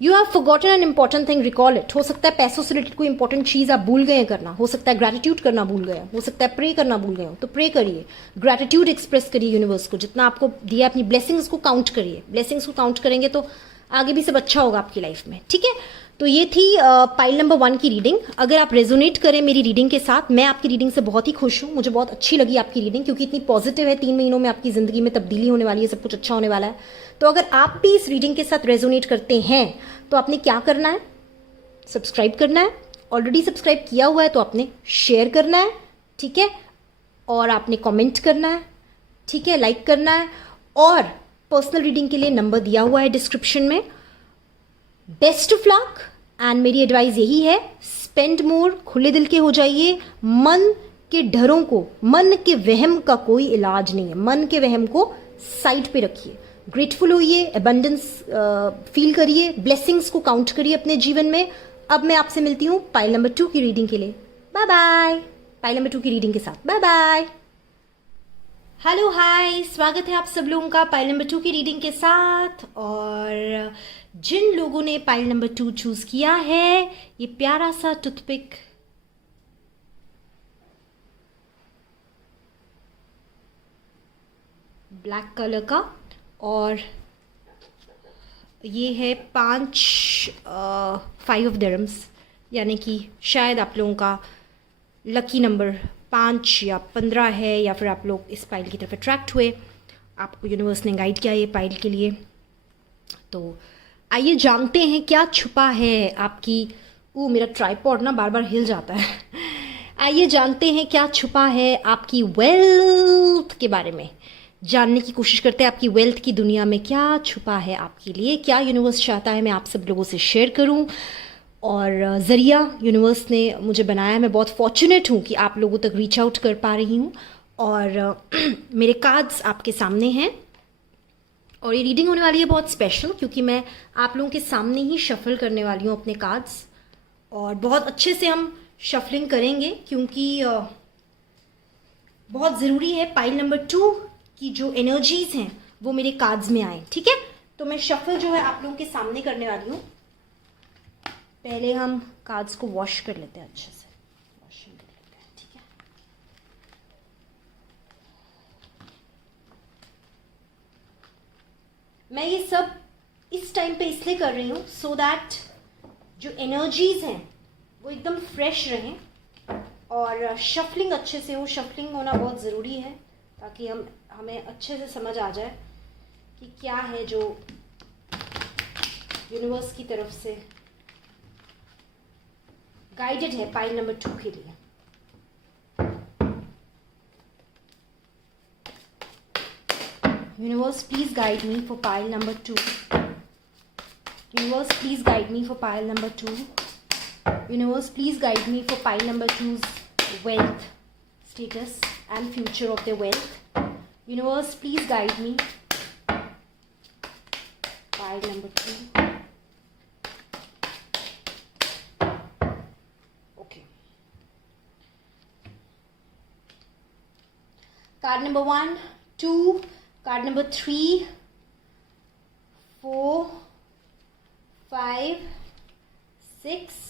You have forgotten an important thing, recall it. हो सकता है पैसों से रिलेटेड कोई इंपॉर्टेंट चीज आप भूल गए करना, हो सकता है ग्रैटिट्यूड करना भूल गए, हो सकता है प्रे करना भूल गए हो, तो प्रे करिए, ग्रैटिट्यूड एक्सप्रेस करिए यूनिवर्स को, जितना आपको दिया अपनी ब्लेसिंग्स को काउंट करिए। ब्लेसिंग्स को काउंट करेंगे तो आगे भी सब अच्छा होगा आपकी लाइफ में। ठीक है, तो ये थी पाइल नंबर 1 की रीडिंग। अगर आप रेजोनेट करें मेरी रीडिंग के साथ, मैं आपकी रीडिंग से बहुत ही खुश हूँ, मुझे बहुत अच्छी लगी आपकी रीडिंग, क्योंकि इतनी पॉजिटिव है। 3 महीनों में आपकी जिंदगी में तब्दीली होने वाली है, सब कुछ अच्छा होने वाला है। तो अगर आप भी इस रीडिंग के साथ रेजोनेट करते हैं तो आपने क्या करना है, सब्सक्राइब करना है। ऑलरेडी सब्सक्राइब किया हुआ है तो आपने शेयर करना है। ठीक है, और आपने कमेंट करना है। ठीक है, लाइक करना है, और पर्सनल रीडिंग के लिए नंबर दिया हुआ है डिस्क्रिप्शन में। बेस्ट ऑफ लक, एंड मेरी एडवाइस यही है, स्पेंड मोर, खुले दिल के हो जाइए। मन के डरों को, मन के वहम का कोई इलाज नहीं है, मन के वहम को साइड पे रखिए, ग्रेटफुल होइए, एबंडेंस फील करिए, ब्लेसिंग्स को काउंट करिए अपने जीवन में। अब मैं आपसे मिलती हूँ पाइल नंबर 2 की रीडिंग के लिए। बाय बाय, पाइल नंबर 2 की रीडिंग के साथ। Bye bye. हेलो हाय, स्वागत है आप सब लोगों का पाइल नंबर 2 की रीडिंग के साथ। और जिन लोगों ने पाइल नंबर 2 चूज किया है, ये प्यारा सा टूथपिक ब्लैक कलर का, और ये है 5 ऑफ dirhams, यानी कि शायद आप लोगों का लकी नंबर 5 या 15 है, या फिर आप लोग इस पाइल की तरफ अट्रैक्ट हुए, आपको यूनिवर्स ने गाइड किया ये पाइल के लिए। तो आइए जानते हैं क्या छुपा है आपकी, मेरा ट्राइपॉड ना बार बार हिल जाता है। आइए जानते हैं क्या छुपा है आपकी वेल्थ के बारे में, जानने की कोशिश करते हैं आपकी वेल्थ की दुनिया में क्या छुपा है आपके लिए, क्या यूनिवर्स चाहता है मैं आप सब लोगों से शेयर करूं। और ज़रिया यूनिवर्स ने मुझे बनाया, मैं बहुत फॉर्चुनेट हूं कि आप लोगों तक रीच आउट कर पा रही हूं। और मेरे कार्ड्स आपके सामने हैं, और ये रीडिंग होने वाली है बहुत स्पेशल, क्योंकि मैं आप लोगों के सामने ही शफल करने वाली हूँ अपने कार्ड्स, और बहुत अच्छे से हम शफलिंग करेंगे, क्योंकि बहुत ज़रूरी है पाइल नंबर 2 की जो एनर्जीज हैं वो मेरे कार्ड्स में आए। ठीक है, तो मैं शफल जो है आप लोगों के सामने करने वाली हूँ। पहले हम कार्ड्स को वॉश कर लेते हैं, अच्छे से वॉशिंग कर लेते हैं। ठीक है, मैं ये सब इस टाइम पे इसलिए कर रही हूँ सो दैट जो एनर्जीज हैं वो एकदम फ्रेश रहें, और शफलिंग अच्छे से हो। शफलिंग होना बहुत ज़रूरी है ताकि हमें अच्छे से समझ आ जाए कि क्या है जो यूनिवर्स की तरफ से गाइडेड है पाइल नंबर 2 के लिए। Universe please guide me for pile number 2। Universe please guide me for pile number 2। Universe please guide me for pile number 2's wealth status and future of their wealth. Universe please guide me. Pile number 2. Okay. Card number 1, 2, card number 3, 4, 5, 6,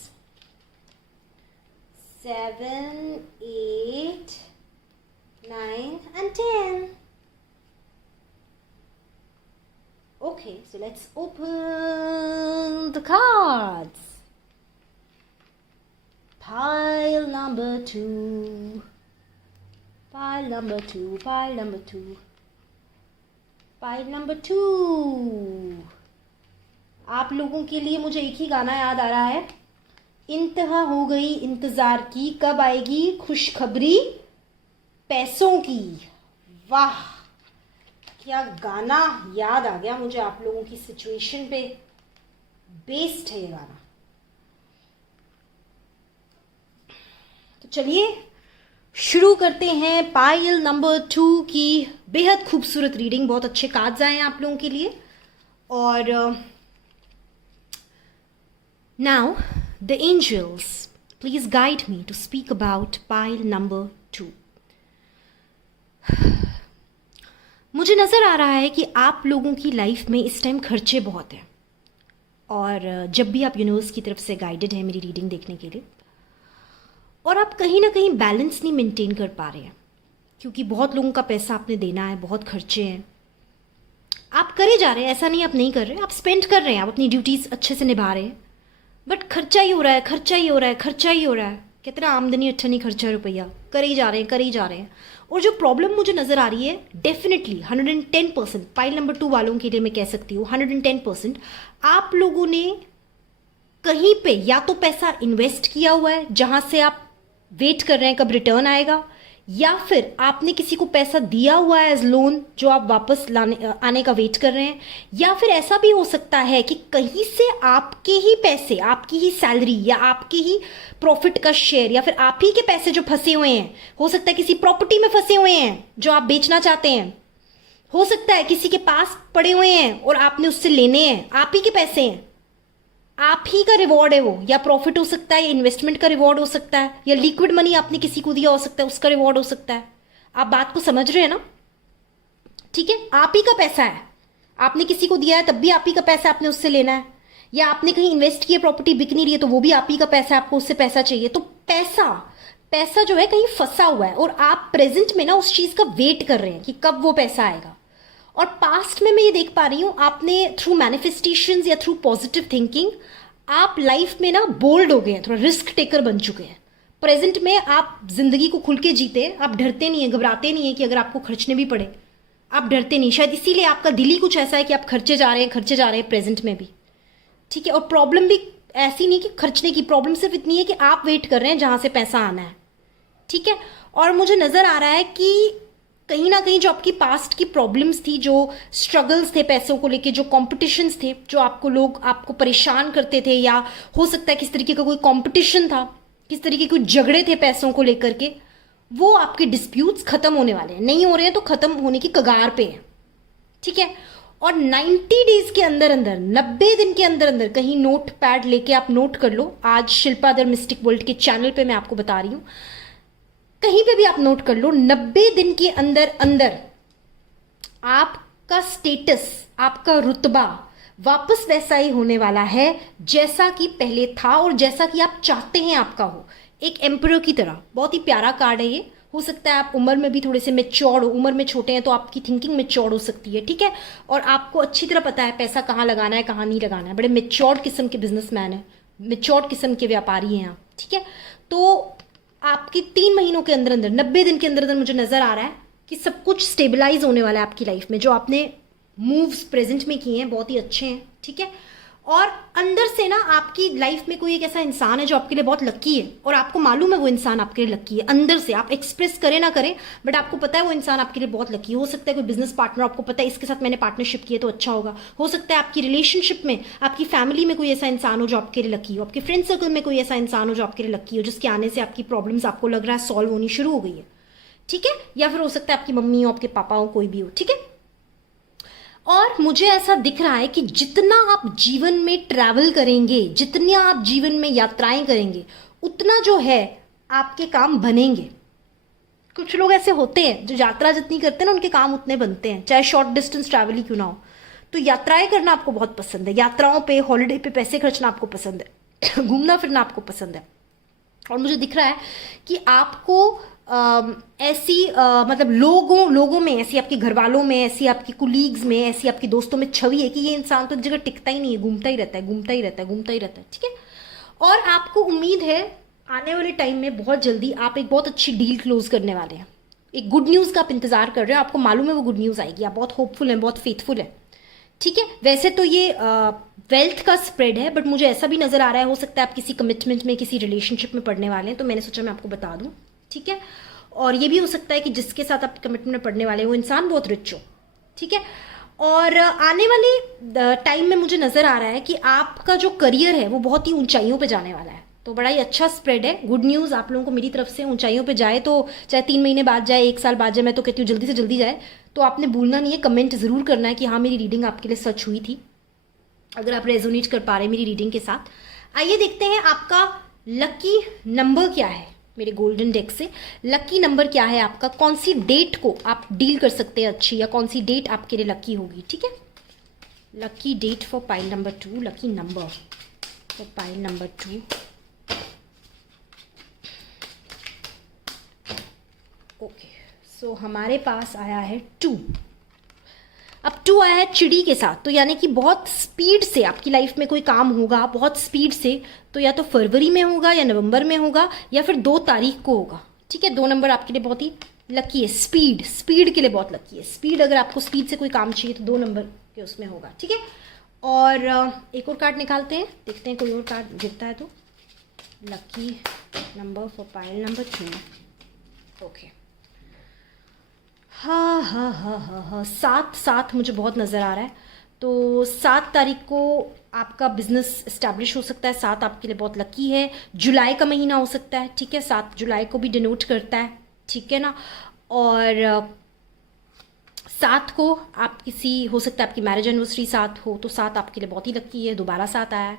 7, 8, 9 and 10. Okay, so let's open the cards. Pile number 2. Pile number 2. Pile number 2. Pile number 2. आप लोगों के लिए मुझे एक ही गाना याद आ रहा है। इंतहा हो गई इंतजार की, कब आएगी खुशखबरी पैसों की। वाह, क्या गाना याद आ गया मुझे, आप लोगों की सिचुएशन पे बेस्ड है ये गाना। तो चलिए शुरू करते हैं पाइल नंबर 2 की बेहद खूबसूरत रीडिंग। बहुत अच्छे कार्ड्स आए हैं आप लोगों के लिए। और now the angels please guide me to speak about pile number 2. मुझे नज़र आ रहा है कि आप लोगों की लाइफ में इस टाइम खर्चे बहुत हैं। और जब भी आप यूनिवर्स की तरफ से गाइडेड है मेरी रीडिंग देखने के लिए, और आप कहीं ना कहीं बैलेंस नहीं मेंटेन कर पा रहे हैं, क्योंकि बहुत लोगों का पैसा आपने देना है, बहुत खर्चे हैं। आप करे जा रहे हैं, ऐसा नहीं आप नहीं कर रहे, आप स्पेंड कर रहे हैं, आप अपनी ड्यूटीज़ अच्छे से निभा रहे हैं, बट खर्चा ही हो रहा है, खर्चा ही हो रहा है, खर्चा ही हो रहा है। कितना आमदनी अच्छा नहीं, खर्चा रुपया करे ही जा रहे हैं, करे ही जा रहे हैं। और जो प्रॉब्लम मुझे नज़र आ रही है, डेफिनेटली 110% पाइल नंबर 2 वालों के लिए मैं कह सकती हूँ 110% आप लोगों ने कहीं पे या तो पैसा इन्वेस्ट किया हुआ है जहाँ से आप वेट कर रहे हैं कब रिटर्न आएगा, या फिर आपने किसी को पैसा दिया हुआ है एज लोन जो आप वापस आने का वेट कर रहे हैं, या फिर ऐसा भी हो सकता है कि कहीं से आपके ही पैसे, आपकी ही सैलरी या आपके ही प्रॉफिट का शेयर, या फिर आप ही के पैसे जो फंसे हुए हैं, हो सकता है किसी प्रॉपर्टी में फंसे हुए हैं जो आप बेचना चाहते हैं, हो सकता है किसी के पास पड़े हुए हैं और आपने उससे लेने हैं, आप ही के पैसे हैं, आप ही का रिवॉर्ड है वो, या प्रॉफिट हो सकता है, या इन्वेस्टमेंट का रिवॉर्ड हो सकता है, या लिक्विड मनी आपने किसी को दिया हो सकता है, उसका रिवॉर्ड हो सकता है। आप बात को समझ रहे हैं ना? ठीक है, आप ही का पैसा है, आपने किसी को दिया है तब भी आप ही का पैसा, आपने उससे लेना है, या आपने कहीं इन्वेस्ट किया, प्रॉपर्टी बिक नहीं रही है तो वो भी आप ही का पैसा, आपको उससे पैसा चाहिए। तो पैसा जो है कहीं फंसा हुआ है और आप प्रेजेंट में ना उस चीज का वेट कर रहे हैं कि कब वो पैसा आएगा। और पास्ट में मैं ये देख पा रही हूँ, आपने थ्रू मैनिफेस्टेशंस या थ्रू पॉजिटिव थिंकिंग आप लाइफ में ना बोल्ड हो गए हैं, थोड़ा रिस्क टेकर बन चुके हैं। प्रेजेंट में आप जिंदगी को खुल के जीते हैं, आप डरते नहीं है, घबराते नहीं है कि अगर आपको खर्चने भी पड़े, आप डरते नहीं। शायद इसीलिए आपका दिल ही कुछ ऐसा है कि आप खर्चे जा रहे हैं प्रेजेंट में भी। ठीक है, और प्रॉब्लम भी ऐसी नहीं कि खर्चने की, प्रॉब्लम सिर्फ इतनी है कि आप वेट कर रहे हैं जहां से पैसा आना है। ठीक है, और मुझे नजर आ रहा है कि कहीं ना कहीं जो आपकी पास्ट की प्रॉब्लम्स थी, जो स्ट्रगल्स थे पैसों को लेके, जो कॉम्पिटिशन्स थे, जो आपको परेशान करते थे, या हो सकता है किस तरीके का कोई कॉम्पिटिशन था, किस तरीके के कोई झगड़े थे पैसों को लेकर के, वो आपके डिस्प्यूट्स खत्म होने वाले हैं। नहीं हो रहे हैं तो खत्म होने की कगार पे हैं। ठीक है, और 90 डेज के अंदर अंदर, 90 दिन के अंदर अंदर, कहीं नोट पैड लेके आप नोट कर लो। आज शिल्पा द मिस्टिक वर्ल्ड के चैनल पे मैं आपको बता रही हूँ, कहीं पे भी आप नोट कर लो, 90 दिन के अंदर अंदर आपका स्टेटस, आपका रुतबा वापस वैसा ही होने वाला है जैसा कि पहले था और जैसा कि आप चाहते हैं आपका हो, एक एम्परर की तरह। बहुत ही प्यारा कार्ड है ये। हो सकता है आप उम्र में भी थोड़े से मेच्योर हो, उम्र में छोटे हैं तो आपकी थिंकिंग मेच्योर हो सकती है। ठीक है, और आपको अच्छी तरह पता है पैसा कहाँ लगाना है, कहाँ नहीं लगाना है। बड़े मेच्योर किस्म के बिजनेसमैन है, मेच्योर किस्म के व्यापारी हैं आप। ठीक है, तो आपके 3 महीनों के अंदर अंदर, 90 दिन के अंदर अंदर मुझे नजर आ रहा है कि सब कुछ स्टेबलाइज होने वाला है आपकी लाइफ में। जो आपने मूव्स प्रेजेंट में किए हैं बहुत ही अच्छे हैं। ठीक है, और अंदर से ना आपकी लाइफ में कोई एक ऐसा इंसान है जो आपके लिए बहुत लकी है, और आपको मालूम है वो इंसान आपके लिए लकी है। अंदर से आप एक्सप्रेस करें ना करें, बट आपको पता है वो इंसान आपके लिए बहुत लकी है। हो सकता है कोई बिजनेस पार्टनर, आपको पता है इसके साथ मैंने पार्टनरशिप की है तो अच्छा होगा। हो सकता है आपकी रिलेशनशिप में, आपकी फैमिली में कोई ऐसा इंसान हो जो आपके लिए लकी हो, आपके फ्रेंड सर्कल में कोई ऐसा इंसान हो जो आपके लिए लकी हो, जिसके आने से आपकी प्रॉब्लम्स आपको लग रहा है सॉल्व होनी शुरू हो गई है, ठीक है। या फिर हो सकता है आपकी मम्मी हो, आपके पापा हो, कोई भी हो, ठीक है। और मुझे ऐसा दिख रहा है कि जितना आप जीवन में ट्रैवल करेंगे, जितना आप जीवन में यात्राएं करेंगे, उतना जो है आपके काम बनेंगे। कुछ लोग ऐसे होते हैं जो यात्रा जितनी करते हैं ना, उनके काम उतने बनते हैं, चाहे शॉर्ट डिस्टेंस ट्रैवल ही क्यों ना हो। तो यात्राएं करना आपको बहुत पसंद है, यात्राओं पे, हॉलिडे पे पैसे खर्चना आपको पसंद है, घूमना फिरना आपको पसंद है। और मुझे दिख रहा है कि आपको ऐसी मतलब लोगों में, ऐसी आपके घर वालों में, ऐसी आपकी कुलीग्स में, ऐसी आपकी दोस्तों में छवि है कि ये इंसान तो एक जगह टिकता ही नहीं है, घूमता ही रहता है, घूमता ही रहता है, घूमता ही रहता है, ठीक है। और आपको उम्मीद है आने वाले टाइम में बहुत जल्दी आप एक बहुत अच्छी डील क्लोज करने वाले हैं। एक गुड न्यूज़ का आप इंतजार कर रहे हो, आपको मालूम है वो गुड न्यूज़ आएगी, आप बहुत होपफुल हैं, बहुत फेथफुल है, ठीक है। वैसे तो ये वेल्थ का स्प्रेड है, बट मुझे ऐसा भी नजर आ रहा है, हो सकता है आप किसी कमिटमेंट में, किसी रिलेशनशिप में पढ़ने वाले हैं, तो मैंने सोचा मैं आपको बता दूं, ठीक है। और ये भी हो सकता है कि जिसके साथ आप कमिटमेंट में पढ़ने वाले हैं वो इंसान बहुत रिच हो, ठीक है। और आने वाले टाइम में मुझे नजर आ रहा है कि आपका जो करियर है वो बहुत ही ऊंचाइयों पे जाने वाला है, तो बड़ा ही अच्छा स्प्रेड है। गुड न्यूज़ आप लोगों को मेरी तरफ से, ऊंचाइयों पे जाए तो चाहे 3 महीने बाद जाए, 1 साल बाद जाए, मैं तो कहती हूँ जल्दी से जल्दी जाए। तो आपने भूलना नहीं है, कमेंट ज़रूर करना है कि हाँ मेरी रीडिंग आपके लिए सच हुई थी, अगर आप रेजोनेट कर पा रहे हैं मेरी रीडिंग के साथ। आइए देखते हैं आपका लकी नंबर क्या है। मेरे गोल्डन डेक से लकी नंबर क्या है आपका, कौन सी डेट को आप डील कर सकते हैं अच्छी, या कौन सी डेट आपके लिए लकी होगी, ठीक है। Lucky date for pile number 2, lucky number for pile number 2। Okay, so हमारे पास आया है 2। अब 2 आया है चिड़ी के साथ, तो यानी कि बहुत स्पीड से आपकी लाइफ में कोई काम होगा, बहुत स्पीड से, तो या तो फरवरी में होगा, या नवंबर में होगा, या फिर 2 तारीख को होगा, ठीक है। 2 नंबर आपके लिए बहुत ही लकी है, स्पीड के लिए बहुत लकी है। स्पीड, अगर आपको स्पीड से कोई काम चाहिए तो 2 नंबर के उसमें होगा, ठीक है। और एक और कार्ड निकालते हैं, देखते हैं कोई और कार्ड गिरता है तो। Lucky number for pile number 2। Okay, हाँ हाँ हाँ हाँ हाँ, 7 मुझे बहुत नज़र आ रहा है। तो 7 तारीख को आपका बिजनेस इस्टेब्लिश हो सकता है, 7 आपके लिए बहुत लकी है। जुलाई का महीना हो सकता है, ठीक है, 7 जुलाई को भी डिनोट करता है, ठीक है ना। और 7 को आप किसी, हो सकता है आपकी मैरिज एनिवर्सरी 7 हो, तो 7 आपके लिए बहुत ही लकी है। दोबारा 7 आया है।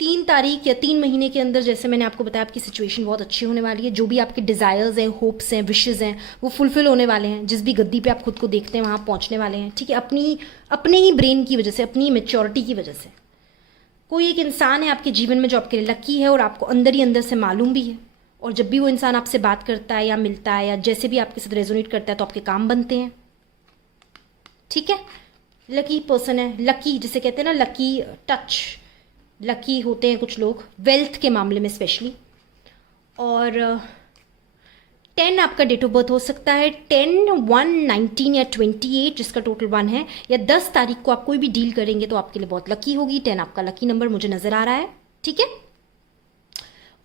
3 तारीख या 3 महीने के अंदर, जैसे मैंने आपको बताया, आपकी सिचुएशन बहुत अच्छी होने वाली है। जो भी आपके डिज़ायर्स हैं, होप्स हैं, विशेज़ हैं, वो फुलफिल होने वाले हैं। जिस भी गद्दी पे आप खुद को देखते हैं वहाँ पहुँचने वाले हैं, ठीक है। अपने ही ब्रेन की वजह से, अपनी मेच्योरिटी की वजह से। कोई एक इंसान है आपके जीवन में जो आपके लिए लकी है, और आपको अंदर ही अंदर से मालूम भी है। और जब भी वो इंसान आपसे बात करता है या मिलता है या जैसे भी आपके साथ रेजोनेट करता है, तो आपके काम बनते हैं, ठीक है। लकी पर्सन है, लकी जिसे कहते हैं ना, लकी टच, लकी होते हैं कुछ लोग वेल्थ के मामले में स्पेशली। और 10 आपका डेट ऑफ बर्थ हो सकता है, 10, 1, 19 या 28, जिसका टोटल 1 है। या 10 तारीख को आप कोई भी डील करेंगे तो आपके लिए बहुत लकी होगी। 10 आपका लकी नंबर मुझे नजर आ रहा है, ठीक है।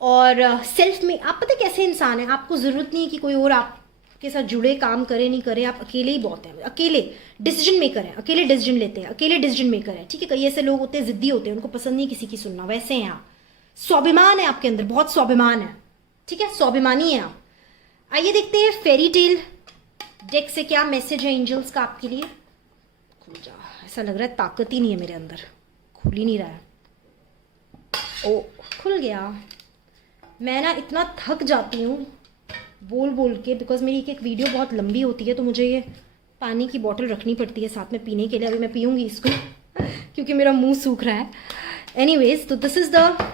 और सेल्फ में आप पता कैसे इंसान है, आपको जरूरत नहीं है कि कोई और आपके साथ जुड़े, काम करे नहीं करे, आप अकेले ही बहुत हैं। अकेले डिसीजन मेकर हैं, अकेले डिसीजन लेते हैं, अकेले डिसीजन मेकर हैं, ठीक है। कई ऐसे लोग होते हैं जिद्दी होते हैं, उनको पसंद नहीं किसी की सुनना, वैसे हैं आप। स्वाभिमान है आपके अंदर, बहुत स्वाभिमान है, ठीक है, स्वाभिमानी है आप। आइए देखते हैं फेरी टेल डेक से क्या मैसेज है एंजल्स का आपके लिए। खुल जा, ऐसा लग रहा है ताकत ही नहीं है मेरे अंदर, खुल ही नहीं रहा है। ओ, खुल गया। मैं ना इतना थक जाती हूँ बोल बोल के, बिकॉज मेरी एक वीडियो बहुत लंबी होती है, तो मुझे ये पानी की बोतल रखनी पड़ती है साथ में पीने के लिए। अभी मैं पीऊँगी इसको क्योंकि मेरा मुंह सूख रहा है। एनीवेज, तो this is the,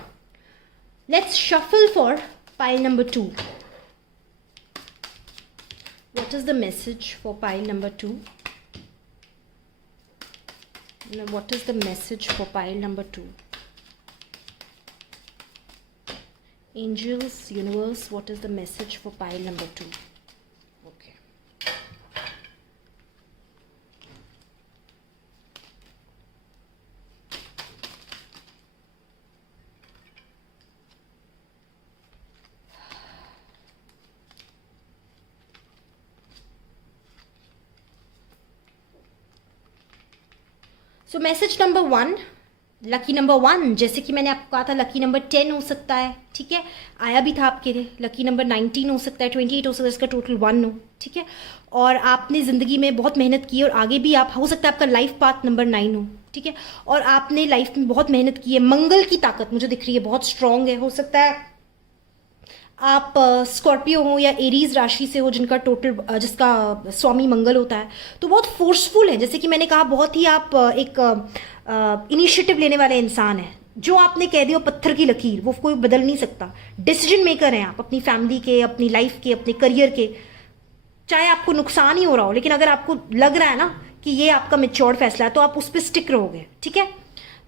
let's shuffle for pile number 2। What is the message for pile number 2? What is the message for pile number 2? Angels, universe, what is the message for pile number 2? Okay. So message number 1, lucky number 1, जैसे कि मैंने आपको कहा था लकी नंबर 10 हो सकता है, ठीक है, आया भी था आपके लिए। लकी नंबर 19 हो सकता है, 28 हो सकता है, इसका टोटल 1 हो, ठीक है। और आपने ज़िंदगी में बहुत मेहनत की और आगे भी आप, हो सकता है आपका लाइफ पाथ नंबर 9 हो, ठीक है। और आपने लाइफ में बहुत मेहनत की है, मंगल की ताकत मुझे दिख रही है बहुत स्ट्रांग है। हो सकता है आप स्कॉर्पियो हो या एरीज राशि से हो, जिनका टोटल जिसका स्वामी मंगल होता है, तो बहुत फोर्सफुल है। जैसे कि मैंने कहा, बहुत ही आप एक इनिशिएटिव लेने वाले इंसान हैं। जो आपने कह दिया पत्थर की लकीर, वो कोई बदल नहीं सकता। डिसीजन मेकर हैं आप, अपनी फैमिली के, अपनी लाइफ के, अपने करियर के। चाहे आपको नुकसान ही हो रहा हो, लेकिन अगर आपको लग रहा है ना कि ये आपका मेच्योर्ड फैसला है, तो आप उस पर स्टिक रहोगे, ठीक है।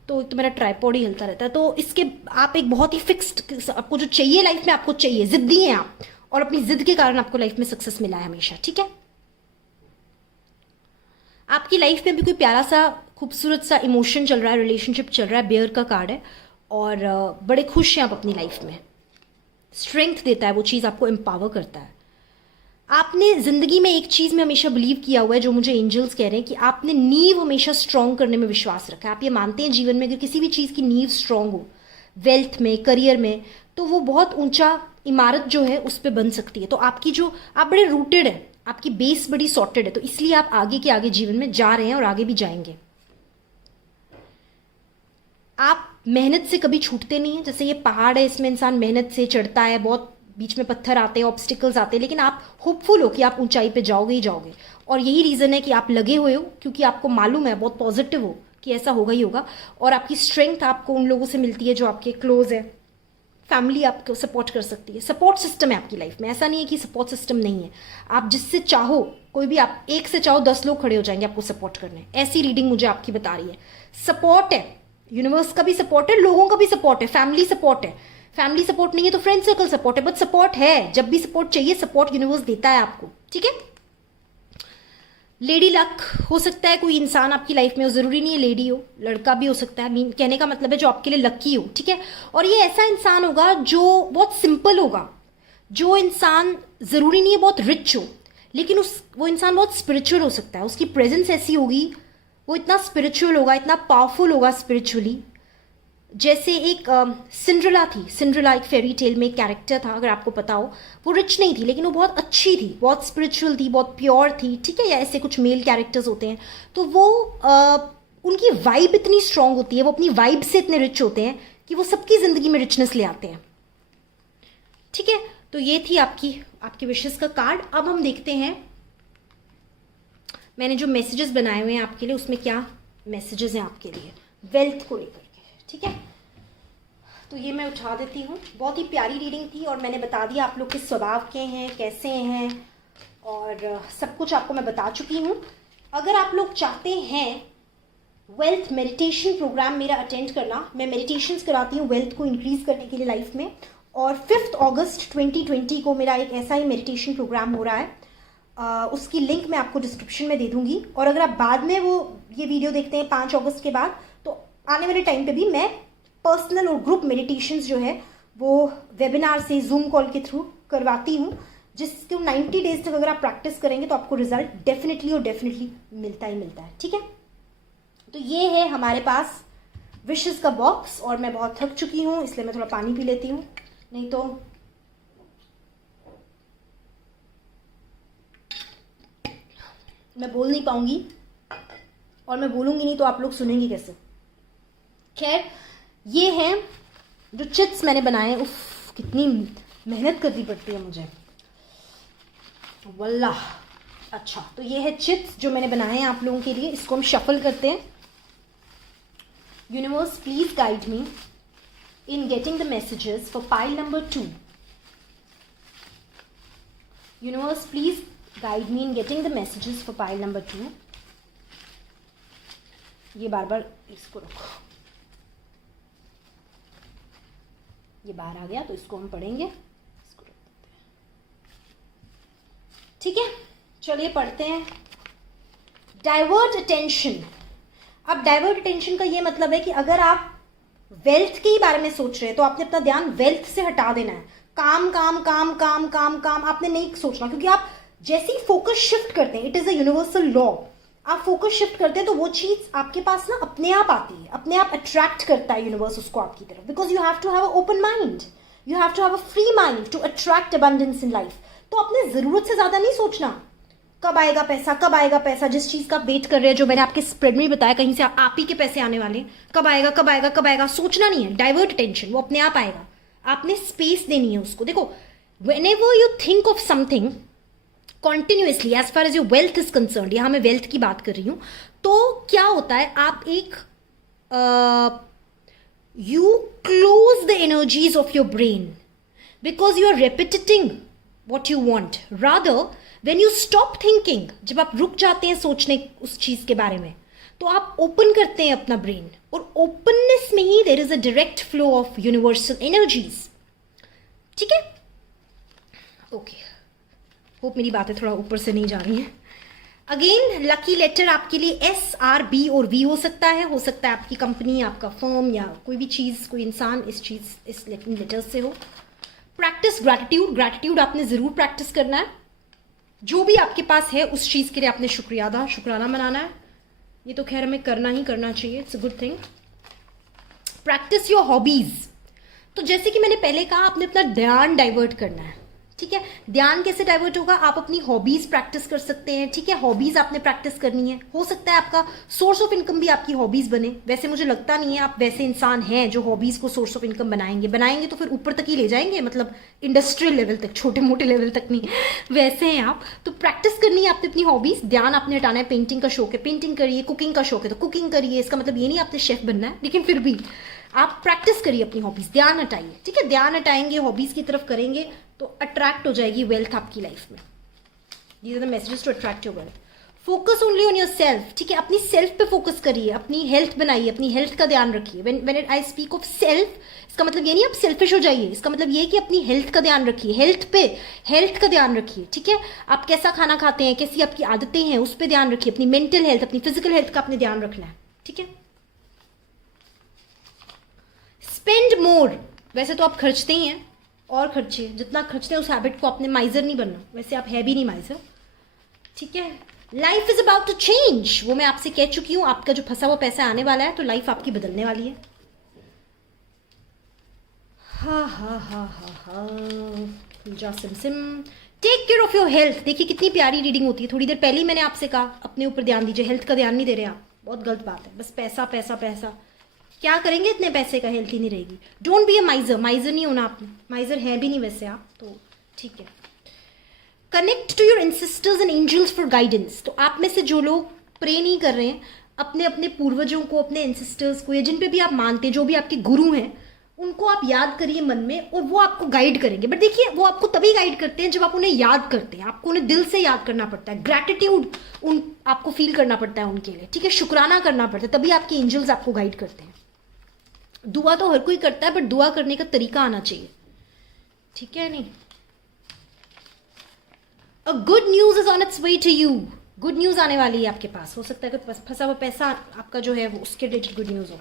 तो मेरा ट्राइपॉड ही हिलता रहता है। तो इसके आप एक बहुत ही फिक्स्ड, आपको जो चाहिए लाइफ में आपको चाहिए, जिद्दी हैं आप, और अपनी जिद के कारण आपको लाइफ में सक्सेस मिला है हमेशा, ठीक है। आपकी लाइफ में भी कोई प्यारा सा खूबसूरत सा इमोशन चल रहा है, रिलेशनशिप चल रहा है, बेयर का कार्ड है, और बड़े खुश हैं आप अपनी लाइफ में। स्ट्रेंथ देता है वो चीज़, आपको एम्पावर करता है। आपने ज़िंदगी में एक चीज़ में हमेशा बिलीव किया हुआ है, जो मुझे एंजल्स कह रहे हैं कि आपने नींव हमेशा स्ट्रॉन्ग करने में विश्वास रखा है। आप ये मानते हैं जीवन में अगर किसी भी चीज़ की नींव स्ट्रॉन्ग हो, वेल्थ में, करियर में, तो वो बहुत ऊंचा इमारत जो है उस पर बन सकती है। तो आपकी जो, आप बड़े रूटेड है, आपकी बेस बड़ी सॉर्टेड है, तो इसलिए आप आगे के आगे जीवन में जा रहे हैं और आगे भी जाएंगे। आप मेहनत से कभी छूटते नहीं है। जैसे ये पहाड़ है, इसमें इंसान मेहनत से चढ़ता है, बहुत बीच में पत्थर आते हैं, ऑब्स्टिकल्स आते हैं, लेकिन आप होपफुल हो कि आप ऊंचाई पे जाओगे ही जाओगे। और यही रीज़न है कि आप लगे हुए हो, क्योंकि आपको मालूम है, बहुत पॉजिटिव हो कि ऐसा होगा ही होगा। और आपकी स्ट्रेंथ आपको उन लोगों से मिलती है जो आपके क्लोज है। फैमिली आपको सपोर्ट कर सकती है, सपोर्ट सिस्टम है आपकी लाइफ में। ऐसा नहीं है कि सपोर्ट सिस्टम नहीं है। आप जिससे चाहो, कोई भी, आप एक से चाहो 10 लोग खड़े हो जाएंगे आपको सपोर्ट करने। ऐसी रीडिंग मुझे आपकी बता रही है। सपोर्ट है, यूनिवर्स का भी सपोर्ट है, लोगों का भी सपोर्ट है, फैमिली सपोर्ट है। फैमिली सपोर्ट नहीं है तो फ्रेंड सर्कल सपोर्ट है, बट सपोर्ट है। जब भी सपोर्ट चाहिए, सपोर्ट यूनिवर्स देता है आपको, ठीक है। लेडी लक हो सकता है कोई इंसान आपकी लाइफ में हो, जरूरी नहीं है लेडी हो, लड़का भी हो सकता है। कहने का मतलब है जो आपके लिए लकी हो, ठीक है। और ये ऐसा इंसान होगा जो बहुत सिंपल होगा, जो इंसान जरूरी नहीं है बहुत रिच हो, लेकिन वो इंसान बहुत स्पिरिचुअल हो सकता है। उसकी प्रेजेंस ऐसी होगी, वो इतना स्पिरिचुअल होगा, इतना पावरफुल होगा स्पिरिचुअली। जैसे एक सिंड्रेला थी। सिंड्रेला एक फेरी टेल में एक कैरेक्टर था, अगर आपको पता हो। वो रिच नहीं थी, लेकिन वो बहुत अच्छी थी, बहुत स्पिरिचुअल थी, बहुत प्योर थी, ठीक है। या ऐसे कुछ मेल कैरेक्टर्स होते हैं, तो वो उनकी वाइब इतनी स्ट्रांग होती है, वो अपनी वाइब से इतने रिच होते हैं कि वो सबकी ज़िंदगी में रिचनेस ले आते हैं, ठीक है। तो ये थी आपकी विशेष का कार्ड। अब हम देखते हैं मैंने जो मैसेजेस बनाए हुए हैं आपके लिए, उसमें क्या मैसेजेस हैं आपके लिए वेल्थ को लेकर के, ठीक है। तो ये मैं उठा देती हूँ। बहुत ही प्यारी रीडिंग थी, और मैंने बता दिया आप लोग किस स्वभाव के हैं, कैसे हैं, और सब कुछ आपको मैं बता चुकी हूँ। अगर आप लोग चाहते हैं वेल्थ मेडिटेशन प्रोग्राम मेरा अटेंड करना, मैं मेडिटेशंस कराती हूँ वेल्थ को इंक्रीज करने के लिए लाइफ में। और 5 अगस्त 2020 को मेरा एक ऐसा ही मेडिटेशन प्रोग्राम हो रहा है। उसकी लिंक मैं आपको डिस्क्रिप्शन में दे दूंगी। और अगर आप बाद में ये वीडियो देखते हैं 5 अगस्त के बाद, तो आने वाले टाइम पे भी मैं पर्सनल और ग्रुप मेडिटेशंस जो है वो वेबिनार से, जूम कॉल के थ्रू करवाती हूँ, जिसको 90 डेज तक अगर आप प्रैक्टिस करेंगे तो आपको रिजल्ट डेफिनेटली मिलता ही मिलता है, ठीक है। तो ये है हमारे पास विशेस का बॉक्स, और मैं बहुत थक चुकी हूँ, इसलिए मैं थोड़ा पानी पी लेती हूँ, नहीं तो मैं बोल नहीं पाऊंगी, और मैं बोलूंगी नहीं तो आप लोग सुनेंगे कैसे। खैर, ये हैं जो चिट्स मैंने बनाए हैं। उफ, कितनी मेहनत करनी पड़ती है मुझे, वल्लाह। अच्छा, तो ये है चिट्स जो मैंने बनाए हैं आप लोगों के लिए। इसको हम शफल करते हैं। Universe please guide me in getting the messages for pile number 2। Universe please guide me in getting the messages for pile number 2। ये बार इसको रखो, ये बाहर आ गया तो इसको हम पढ़ेंगे, इसको रख देते हैं, ठीक है। चलिए पढ़ते हैं। Divert attention. अब डाइवर्ट अटेंशन का ये मतलब है कि अगर आप वेल्थ के ही बारे में सोच रहे हैं तो आपने अपना ध्यान वेल्थ से हटा देना है। काम काम काम काम काम काम आपने नहीं सोचना, क्योंकि आप जैसे ही फोकस शिफ्ट करते हैं, it is a universal law, आप फोकस शिफ्ट करते हैं तो वो चीज आपके पास ना अपने आप आती है, अपने आप अट्रैक्ट करता है यूनिवर्स उसको आपकी तरफ, because you have to have a open mind, you have to have a free mind to attract abundance in life. तो अपने जरूरत से ज्यादा नहीं सोचना कब आएगा पैसा, कब आएगा पैसा। जिस चीज का वेट कर रहे हैं, जो मैंने आपके स्प्रेड में बताया, कहीं से आप ही के पैसे आने वाले हैं, कब आएगा कब आएगा कब आएगा, सोचना नहीं है, डाइवर्ट अटेंशन, वो अपने आप आएगा। आपने स्पेस देनी है उसको। देखो, whenever you think of something continuously, as far as your wealth is concerned, यहां मैं वेल्थ की बात कर रही हूं, तो क्या होता है, आप एक you close the energies of your brain because you are repeating what you want. Rather, when you stop thinking, जब आप रुक जाते हैं सोचने उस चीज के बारे में, तो आप ओपन करते हैं अपना ब्रेन, और ओपननेस में ही there is a direct flow of universal energies. ठीक है, ओके, होप मेरी बातें थोड़ा ऊपर से नहीं जा रही हैं। अगेन, लकी लेटर आपके लिए एस, आर, बी और वी हो सकता है आपकी कंपनी, आपका फर्म, या कोई भी चीज, कोई इंसान इस लेटर से हो। प्रैक्टिस ग्रैटिट्यूड, ग्रैटिट्यूड आपने जरूर प्रैक्टिस करना है। जो भी आपके पास है उस चीज के लिए आपने शुक्राना मनाना है। ये तो खैर हमें करना ही करना चाहिए, it's a good thing. Practice your hobbies. तो जैसे कि मैंने पहले कहा, आपने अपना ध्यान डाइवर्ट करना है। ठीक है, ध्यान कैसे डाइवर्ट होगा, आप अपनी हॉबीज प्रैक्टिस कर सकते हैं। ठीक है, हॉबीज आपने प्रैक्टिस करनी है। हो सकता है आपका सोर्स ऑफ इनकम भी आपकी हॉबीज बने। वैसे मुझे लगता नहीं है आप वैसे इंसान हैं जो हॉबीज को सोर्स ऑफ इनकम बनाएंगे तो फिर ऊपर तक ही ले जाएंगे, मतलब इंडस्ट्रियल लेवल तक, छोटे मोटे लेवल तक नहीं, वैसे हैं आप। तो प्रैक्टिस करनी है आपने अपनी हॉबीज। ध्यान आपने हटाना है। पेंटिंग का शौक है, पेंटिंग करिए। कुकिंग का शौक है तो कुकिंग करिए। इसका मतलब ये नहीं आपने शेफ बनना है, लेकिन फिर भी आप प्रैक्टिस करिए अपनी हॉबीज। ध्यान हटाइए। ठीक है, ध्यान हटाएंगे, हॉबीज की तरफ करेंगे तो अट्रैक्ट हो जाएगी वेल्थ आपकी लाइफ में। These are the messages to attract your wealth. Focus only on yourself. ठीक है, अपनी सेल्फ पे फोकस करिए, अपनी हेल्थ बनाइए, अपनी हेल्थ का ध्यान रखिए। When I speak of self, इसका मतलब ये नहीं आप सेल्फिश हो जाइए। इसका मतलब ये कि अपनी हेल्थ का ध्यान रखिए, हेल्थ का ध्यान रखिए। ठीक है, आप कैसा खाना खाते हैं, कैसी आपकी आदतें हैं, उस पर ध्यान रखिए। अपनी मेंटल हेल्थ, अपनी फिजिकल हेल्थ का आपने ध्यान रखना है। ठीक है, स्पेंड मोर। वैसे तो आप खर्चते ही हैं, और खर्चे, जितना खर्चते हैं उस हैबिट को, आपने माइजर नहीं बनना। वैसे आप है भी नहीं माइजर। ठीक है, life is about to change, वो मैं आपसे कह चुकी हूं। आपका जो फंसा हुआ पैसा आने वाला है, तो लाइफ आपकी बदलने वाली है। पूजा सिम। Take care of your health. देखिए कितनी प्यारी रीडिंग होती है। थोड़ी देर पहले ही मैंने आपसे कहा अपने ऊपर ध्यान दीजिए, हेल्थ का ध्यान नहीं दे रहे आप, बहुत गलत बात है। बस पैसा पैसा पैसा, क्या करेंगे इतने पैसे का, हेल्थ ही नहीं रहेगी। डोंट बी अ माइजर, माइजर नहीं होना आपने, माइजर है भी नहीं वैसे आप, तो ठीक है। Connect to your ancestors and angels for guidance. तो आप में से जो लोग प्रे नहीं कर रहे हैं अपने अपने पूर्वजों को, अपने एंसेस्टर्स को, या जिन पे भी आप मानते हैं, जो भी आपके गुरु हैं, उनको आप याद करिए मन में, और वो आपको गाइड करेंगे। बट देखिए, वो आपको तभी गाइड करते हैं जब आप उन्हें याद करते हैं। आपको उन्हें दिल से याद करना पड़ता है, ग्रैटिट्यूड आपको फील करना पड़ता है उनके लिए। ठीक है, शुक्राना करना पड़ता है, तभी आपके एंजल्स आपको गाइड करते हैं। दुआ तो हर कोई करता है, बट दुआ करने का तरीका आना चाहिए। ठीक है, नहीं। A good news is on its way to you. Good news आने वाली है आपके पास। हो सकता है कि फंसा हुआ पैसा आपका जो है वो उसके रिलेटेड गुड न्यूज हो।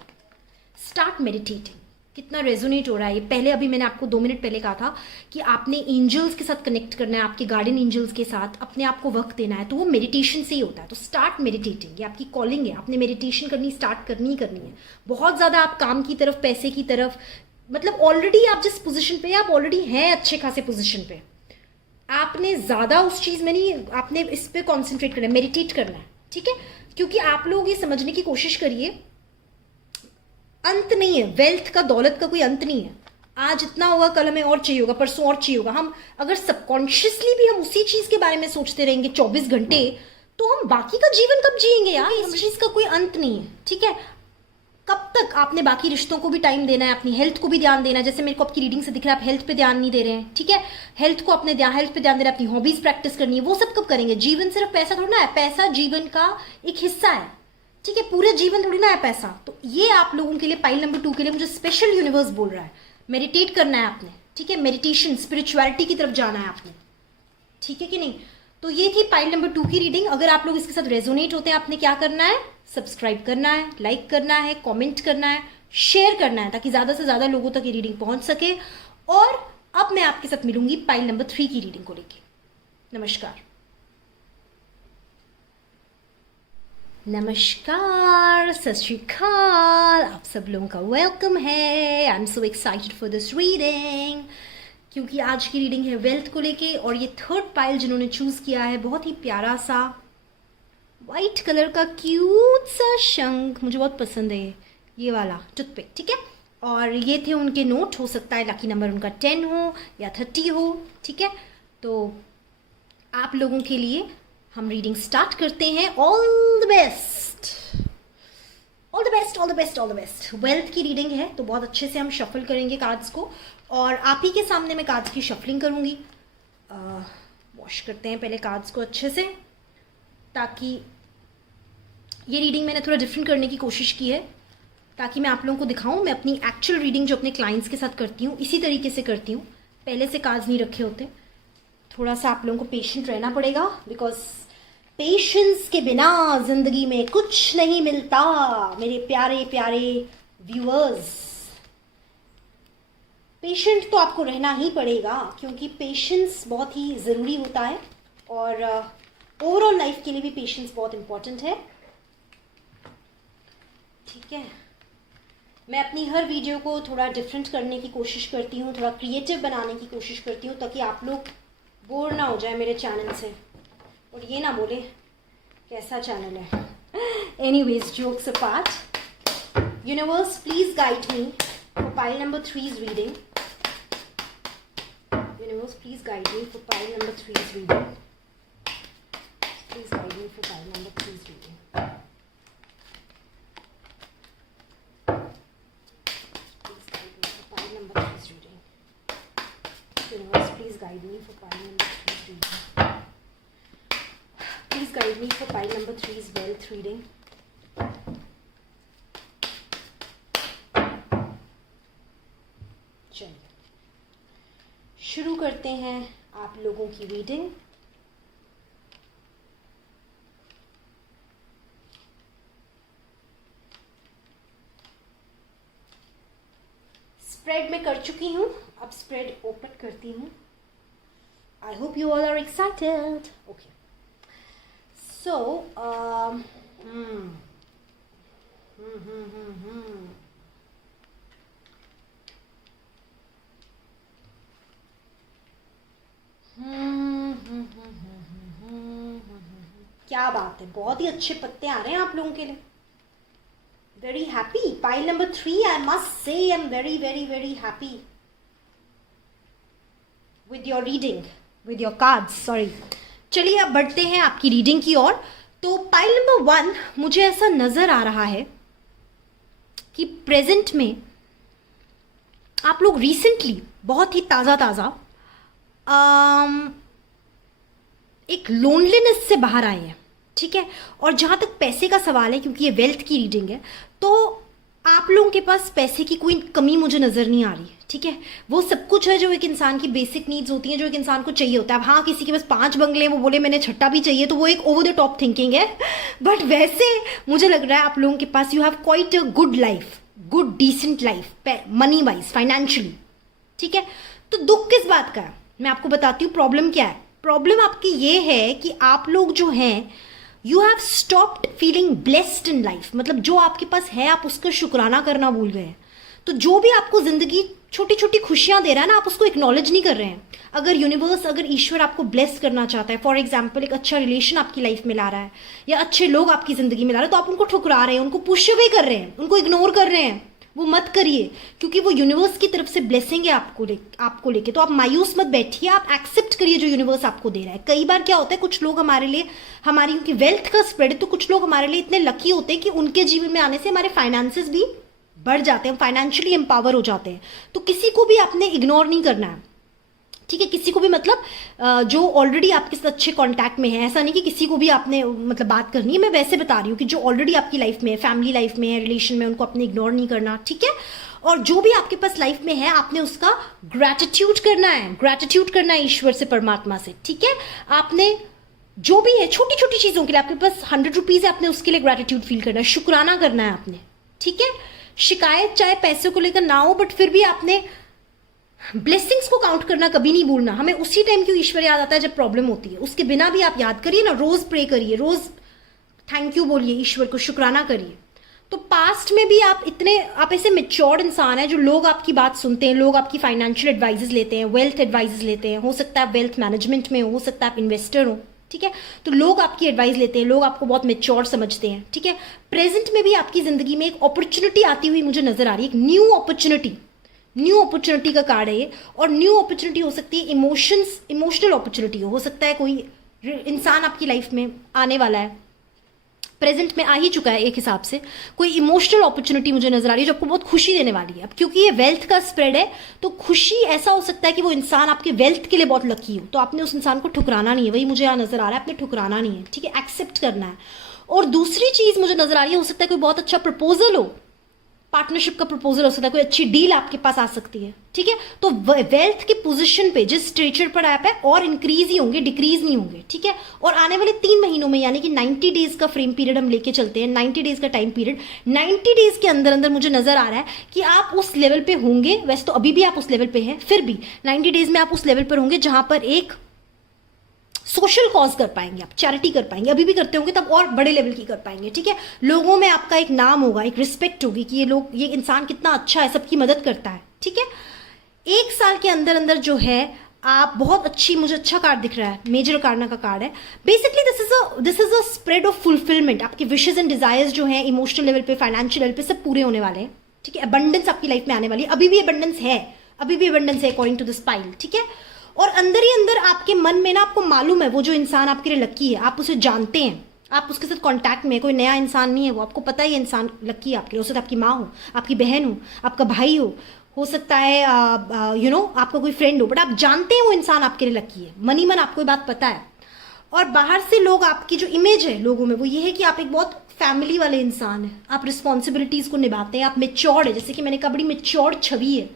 Start meditating. कितना रेजोनेट हो रहा है ये। पहले अभी मैंने आपको 2 मिनट पहले कहा था कि आपने एंजल्स के साथ कनेक्ट करना है, आपके गार्डन एंजल्स के साथ अपने आप को वक्त देना है, तो वो मेडिटेशन से ही होता है। तो स्टार्ट मेडिटेटिंग, ये आपकी कॉलिंग है। आपने मेडिटेशन स्टार्ट करनी है। बहुत ज़्यादा आप काम की तरफ, पैसे की तरफ, मतलब ऑलरेडी आप जिस पोजिशन पे, आप ऑलरेडी हैं अच्छे खासे पोजिशन पे, आपने ज़्यादा उस चीज़ में नहीं, आपने इस पर कॉन्सेंट्रेट करना है, मेडिटेट करना है। ठीक है, क्योंकि आप लोग ये समझने की कोशिश करिए, अंत नहीं है वेल्थ का, दौलत का कोई अंत नहीं है। आज इतना होगा, कल हमें और चाहिए होगा, परसों और चाहिए होगा। हम अगर सबकॉन्शियसली भी हम उसी चीज के बारे में सोचते रहेंगे 24 घंटे, तो हम बाकी का जीवन कब जिएंगे यार। इस चीज का कोई अंत नहीं है। ठीक है, कब तक आपने बाकी रिश्तों को भी टाइम देना है, अपनी हेल्थ को भी ध्यान देना है। जैसे मेरे को आपकी रीडिंग से दिख रहा है आप हेल्थ पे ध्यान नहीं दे रहे हैं। ठीक है, हेल्थ को अपने हेल्थ पे ध्यान देना है, अपनी हॉबीज प्रैक्टिस करनी है। वो सब कब करेंगे। जीवन सिर्फ पैसा थोड़ा ना है, पैसा जीवन का एक हिस्सा है। ठीक है, पूरे जीवन थोड़ी ना है पैसा। तो ये आप लोगों के लिए, पाइल नंबर 2 के लिए मुझे स्पेशल यूनिवर्स बोल रहा है, मेडिटेट करना है आपने। ठीक है, मेडिटेशन, स्पिरिचुअलिटी की तरफ जाना है आपने। ठीक है कि नहीं। तो ये थी पाइल नंबर 2 की रीडिंग। अगर आप लोग इसके साथ रेजोनेट होते हैं, आपने क्या करना है, सब्सक्राइब करना है, लाइक करना है, कॉमेंट करना है, शेयर करना है, ताकि ज्यादा से ज्यादा लोगों तक ये रीडिंग पहुंच सके। और अब मैं आपके साथ मिलूंगी पाइल नंबर 3 की रीडिंग को लेके। नमस्कार। नमस्कार, सत श्री अकाल, आप सब लोगों का वेलकम है। I am so excited for this reading क्योंकि आज की रीडिंग है वेल्थ को लेके और ये थर्ड पाइल जिन्होंने चूज किया है बहुत ही प्यारा सा वाइट कलर का क्यूट सा शंख, मुझे बहुत पसंद है ये वाला टूथपिक, ठीक है। और ये थे उनके नोट, हो सकता है लकी नंबर उनका 10 हो या 30 हो, ठीक है। तो आप लोगों के लिए हम रीडिंग स्टार्ट करते हैं। All the best, all the best, all the best, all the best. Wealth की रीडिंग है तो बहुत अच्छे से हम शफल करेंगे कार्ड्स को और आप ही के सामने मैं कार्ड्स की शफलिंग करूँगी। वॉश करते हैं पहले कार्ड्स को अच्छे से, ताकि ये रीडिंग मैंने थोड़ा डिफरेंट करने की कोशिश की है ताकि मैं आप लोगों को दिखाऊं। मैं अपनी एक्चुअल रीडिंग जो अपने क्लाइंट्स के साथ करती हूँ इसी तरीके से करती हूँ, पहले से कार्ड्स नहीं रखे होते। थोड़ा सा आप लोगों को पेशेंट रहना पड़ेगा बिकॉज पेशेंस के बिना जिंदगी में कुछ नहीं मिलता मेरे प्यारे प्यारे व्यूअर्स। पेशेंट तो आपको रहना ही पड़ेगा क्योंकि पेशेंस बहुत ही ज़रूरी होता है और ओवरऑल लाइफ के लिए भी पेशेंस बहुत इंपॉर्टेंट है, ठीक है। मैं अपनी हर वीडियो को थोड़ा डिफरेंट करने की कोशिश करती हूँ, थोड़ा क्रिएटिव बनाने की कोशिश करती हूँ ताकि आप लोग बोर ना हो जाए मेरे चैनल से और ये ना बोले कैसा चैनल है। Anyways, jokes apart, universe please guide me for pile number 3's reading. Universe please guide me for pile number 3's reading. Please guide me for pile number 3's reading. Universe, please guide me for pile number 3's reading. Please guide me for pile number 3's wealth reading. चलिए शुरू करते हैं आप लोगों की रीडिंग। स्प्रेड में कर चुकी हूँ, अब स्प्रेड ओपन करती हूँ। I hope you all are excited. Okay, so क्या बात है, बहुत ही अच्छे पत्ते आ रहे हैं आप लोगों के लिए। Very happy. Pile number 3, I must say I'm very, very, very happy with your reading, with your cards. Sorry. चलिए अब बढ़ते हैं आपकी रीडिंग की ओर। तो पाइल नंबर 1 मुझे ऐसा नजर आ रहा है कि प्रेजेंट में आप लोग रिसेंटली बहुत ही ताज़ा ताज़ा एक लोनलीनेस से बाहर आए हैं, ठीक है। और जहाँ तक पैसे का सवाल है, क्योंकि ये वेल्थ की रीडिंग है, तो आप लोगों के पास पैसे की कोई कमी मुझे नज़र नहीं आ रही, ठीक है। वो सब कुछ है जो एक इंसान की बेसिक नीड्स होती हैं, जो एक इंसान को चाहिए होता है। अब हाँ, किसी के पास 5 बंगले वो बोले मैंने छठा भी चाहिए, तो वो एक ओवर द टॉप थिंकिंग है। बट वैसे मुझे लग रहा है आप लोगों के पास you have quite a good life, good decent life, money wise, financially, ठीक है। तो दुख किस बात का है मैं आपको बताती हूँ। प्रॉब्लम क्या है? प्रॉब्लम आपकी ये है कि आप लोग जो हैं you have stopped feeling blessed in life. मतलब जो आपके पास है आप उसका शुक्राना करना भूल गए हैं। तो जो भी आपको जिंदगी छोटी छोटी खुशियां दे रहा है ना, आप उसको एक्नॉलेज नहीं कर रहे हैं। अगर यूनिवर्स, अगर ईश्वर आपको ब्लेस करना चाहता है, फॉर एग्जाम्पल एक अच्छा रिलेशन आपकी लाइफ में ला रहा है या अच्छे लोग आपकी जिंदगी में ला रहे हैं, तो आप उनको ठुकरा रहे हैं, उनको पुश अवे कर रहे हैं, उनको इग्नोर कर रहे हैं। वो मत करिए क्योंकि वो यूनिवर्स की तरफ से ब्लेसिंग है आपको लेके। तो आप मायूस मत बैठिए, आप एक्सेप्ट करिए जो यूनिवर्स आपको दे रहा है। कई बार क्या होता है, कुछ लोग हमारे लिए, हमारी क्योंकि वेल्थ का स्प्रेड है, तो कुछ लोग हमारे लिए इतने लकी होते हैं कि उनके जीवन में आने से हमारे फाइनेंसेस भी बढ़ जाते हैं, फाइनेंशियली एम्पावर हो जाते हैं। तो किसी को भी आपने इग्नोर नहीं करना है, ठीक है। किसी को भी मतलब जो ऑलरेडी आपके साथ अच्छे कांटेक्ट में है, ऐसा नहीं कि किसी को भी आपने मतलब बात करनी है। मैं वैसे बता रही हूँ कि जो ऑलरेडी आपकी लाइफ में है, फैमिली लाइफ में है, रिलेशन में, उनको आपने इग्नोर नहीं करना, ठीक है। और जो भी आपके पास लाइफ में है आपने उसका ग्रैटिट्यूड करना है, ग्रैटिट्यूड करना है ईश्वर से, परमात्मा से, ठीक है। आपने जो भी है छोटी छोटी चीजों के लिए, आपके पास 100 रुपीज है, आपने उसके लिए ग्रैटिट्यूड फील करना है, शुक्राना करना है आपने, ठीक है। शिकायत चाहे पैसे को लेकर ना हो, बट फिर भी आपने ब्लेसिंग्स को काउंट करना कभी नहीं भूलना। हमें उसी टाइम क्यों ईश्वर याद आता है जब प्रॉब्लम होती है, उसके बिना भी आप याद करिए ना, रोज प्रे करिए, रोज थैंक यू बोलिए, ईश्वर को शुक्राना करिए। तो पास्ट में भी आप ऐसे मेच्योर्ड इंसान हैं जो लोग आपकी बात सुनते हैं, लोग आपकी फाइनेंशियल एडवाइजेस लेते हैं, वेल्थ एडवाइजेस लेते हैं। हो सकता है आप वेल्थ मैनेजमेंट में हो सकता है आप इन्वेस्टर हो, ठीक है। तो लोग आपकी एडवाइस लेते हैं, लोग आपको बहुत मेच्योर समझते हैं, ठीक है। प्रेजेंट में भी आपकी जिंदगी में एक अपॉर्चुनिटी आती हुई मुझे नजर आ रही है, एक न्यू अपॉर्चुनिटी का कार्ड है ये। और न्यू अपॉर्चुनिटी हो सकती है इमोशनल अपॉर्चुनिटी हो सकता है कोई इंसान आपकी लाइफ में आने वाला है, प्रेजेंट में आ ही चुका है एक हिसाब से। कोई इमोशनल अपॉर्चुनिटी मुझे नजर आ रही है जो आपको बहुत खुशी देने वाली है। अब क्योंकि ये वेल्थ का स्प्रेड है तो खुशी ऐसा हो सकता है कि वो इंसान आपके वेल्थ के लिए बहुत लकी हो, तो आपने उस इंसान को ठुकराना नहीं है, वही मुझे यहाँ नजर आ रहा है, आपने ठुकराना नहीं है, ठीक है, एक्सेप्ट करना है। और दूसरी चीज मुझे नजर आ रही है, हो सकता है कोई बहुत अच्छा प्रपोजल हो, पार्टनरशिप का प्रपोजल हो सकता है, कोई अच्छी डील आपके पास आ सकती है, ठीक है। तो वेल्थ की पोजीशन पे जिस स्ट्रेचर पर आप है और इंक्रीज ही होंगे, डिक्रीज नहीं होंगे, ठीक है। और आने वाले 3 महीनों में यानी कि 90 डेज का फ्रेम पीरियड हम लेके चलते हैं, 90 डेज का टाइम पीरियड, 90 डेज के अंदर अंदर मुझे नजर आ रहा है कि आप उस लेवल पे होंगे। वैसे तो अभी भी आप उस लेवल पे हैं, फिर भी 90 डेज में आप उस लेवल पर होंगे जहां पर एक सोशल कॉज कर पाएंगे, आप चैरिटी कर पाएंगे, अभी भी करते होंगे तब और बड़े लेवल की कर पाएंगे, ठीक है। लोगों में आपका एक नाम होगा, एक रिस्पेक्ट होगी कि ये इंसान कितना अच्छा है, सबकी मदद करता है, ठीक है। 1 साल के अंदर अंदर जो है आप बहुत अच्छी, मुझे अच्छा कार्ड दिख रहा है, मेजर कार्ड का कार्ड है। Basically this is a spread of fulfilment. आपके विशेज एंड डिजायर्स जो है इमोशनल लेवल पे, फाइनेंशियल लेवल पे सब पूरे होने वाले हैं, ठीक है। अबंडेंस आपकी लाइफ में आने वाली है, अभी भी अबंडेंस है अकॉर्डिंग टू दिस पाइल, ठीक है। और अंदर ही अंदर आपके मन में ना आपको मालूम है वो जो इंसान आपके लिए लकी है, आप उसे जानते हैं, आप उसके साथ कांटेक्ट में, कोई नया इंसान नहीं है वो, आपको पता है ये इंसान लकी है आपके लिए। हो सकता है आपकी माँ हो, आपकी बहन हो, आपका भाई हो सकता है आपका कोई फ्रेंड हो, बट आप जानते हैं वो इंसान आपके लिए लकी है, मनी मन आपको ये बात पता है। और बाहर से लोग, आपकी जो इमेज है लोगों में वो ये है कि आप एक बहुत फैमिली वाले इंसान हैं, आप रिस्पॉन्सिबिलिटीज को निभाते हैं, आप मेच्योर्ड है, जैसे कि मैंने कहा बड़ी मेच्योर्ड छवि है,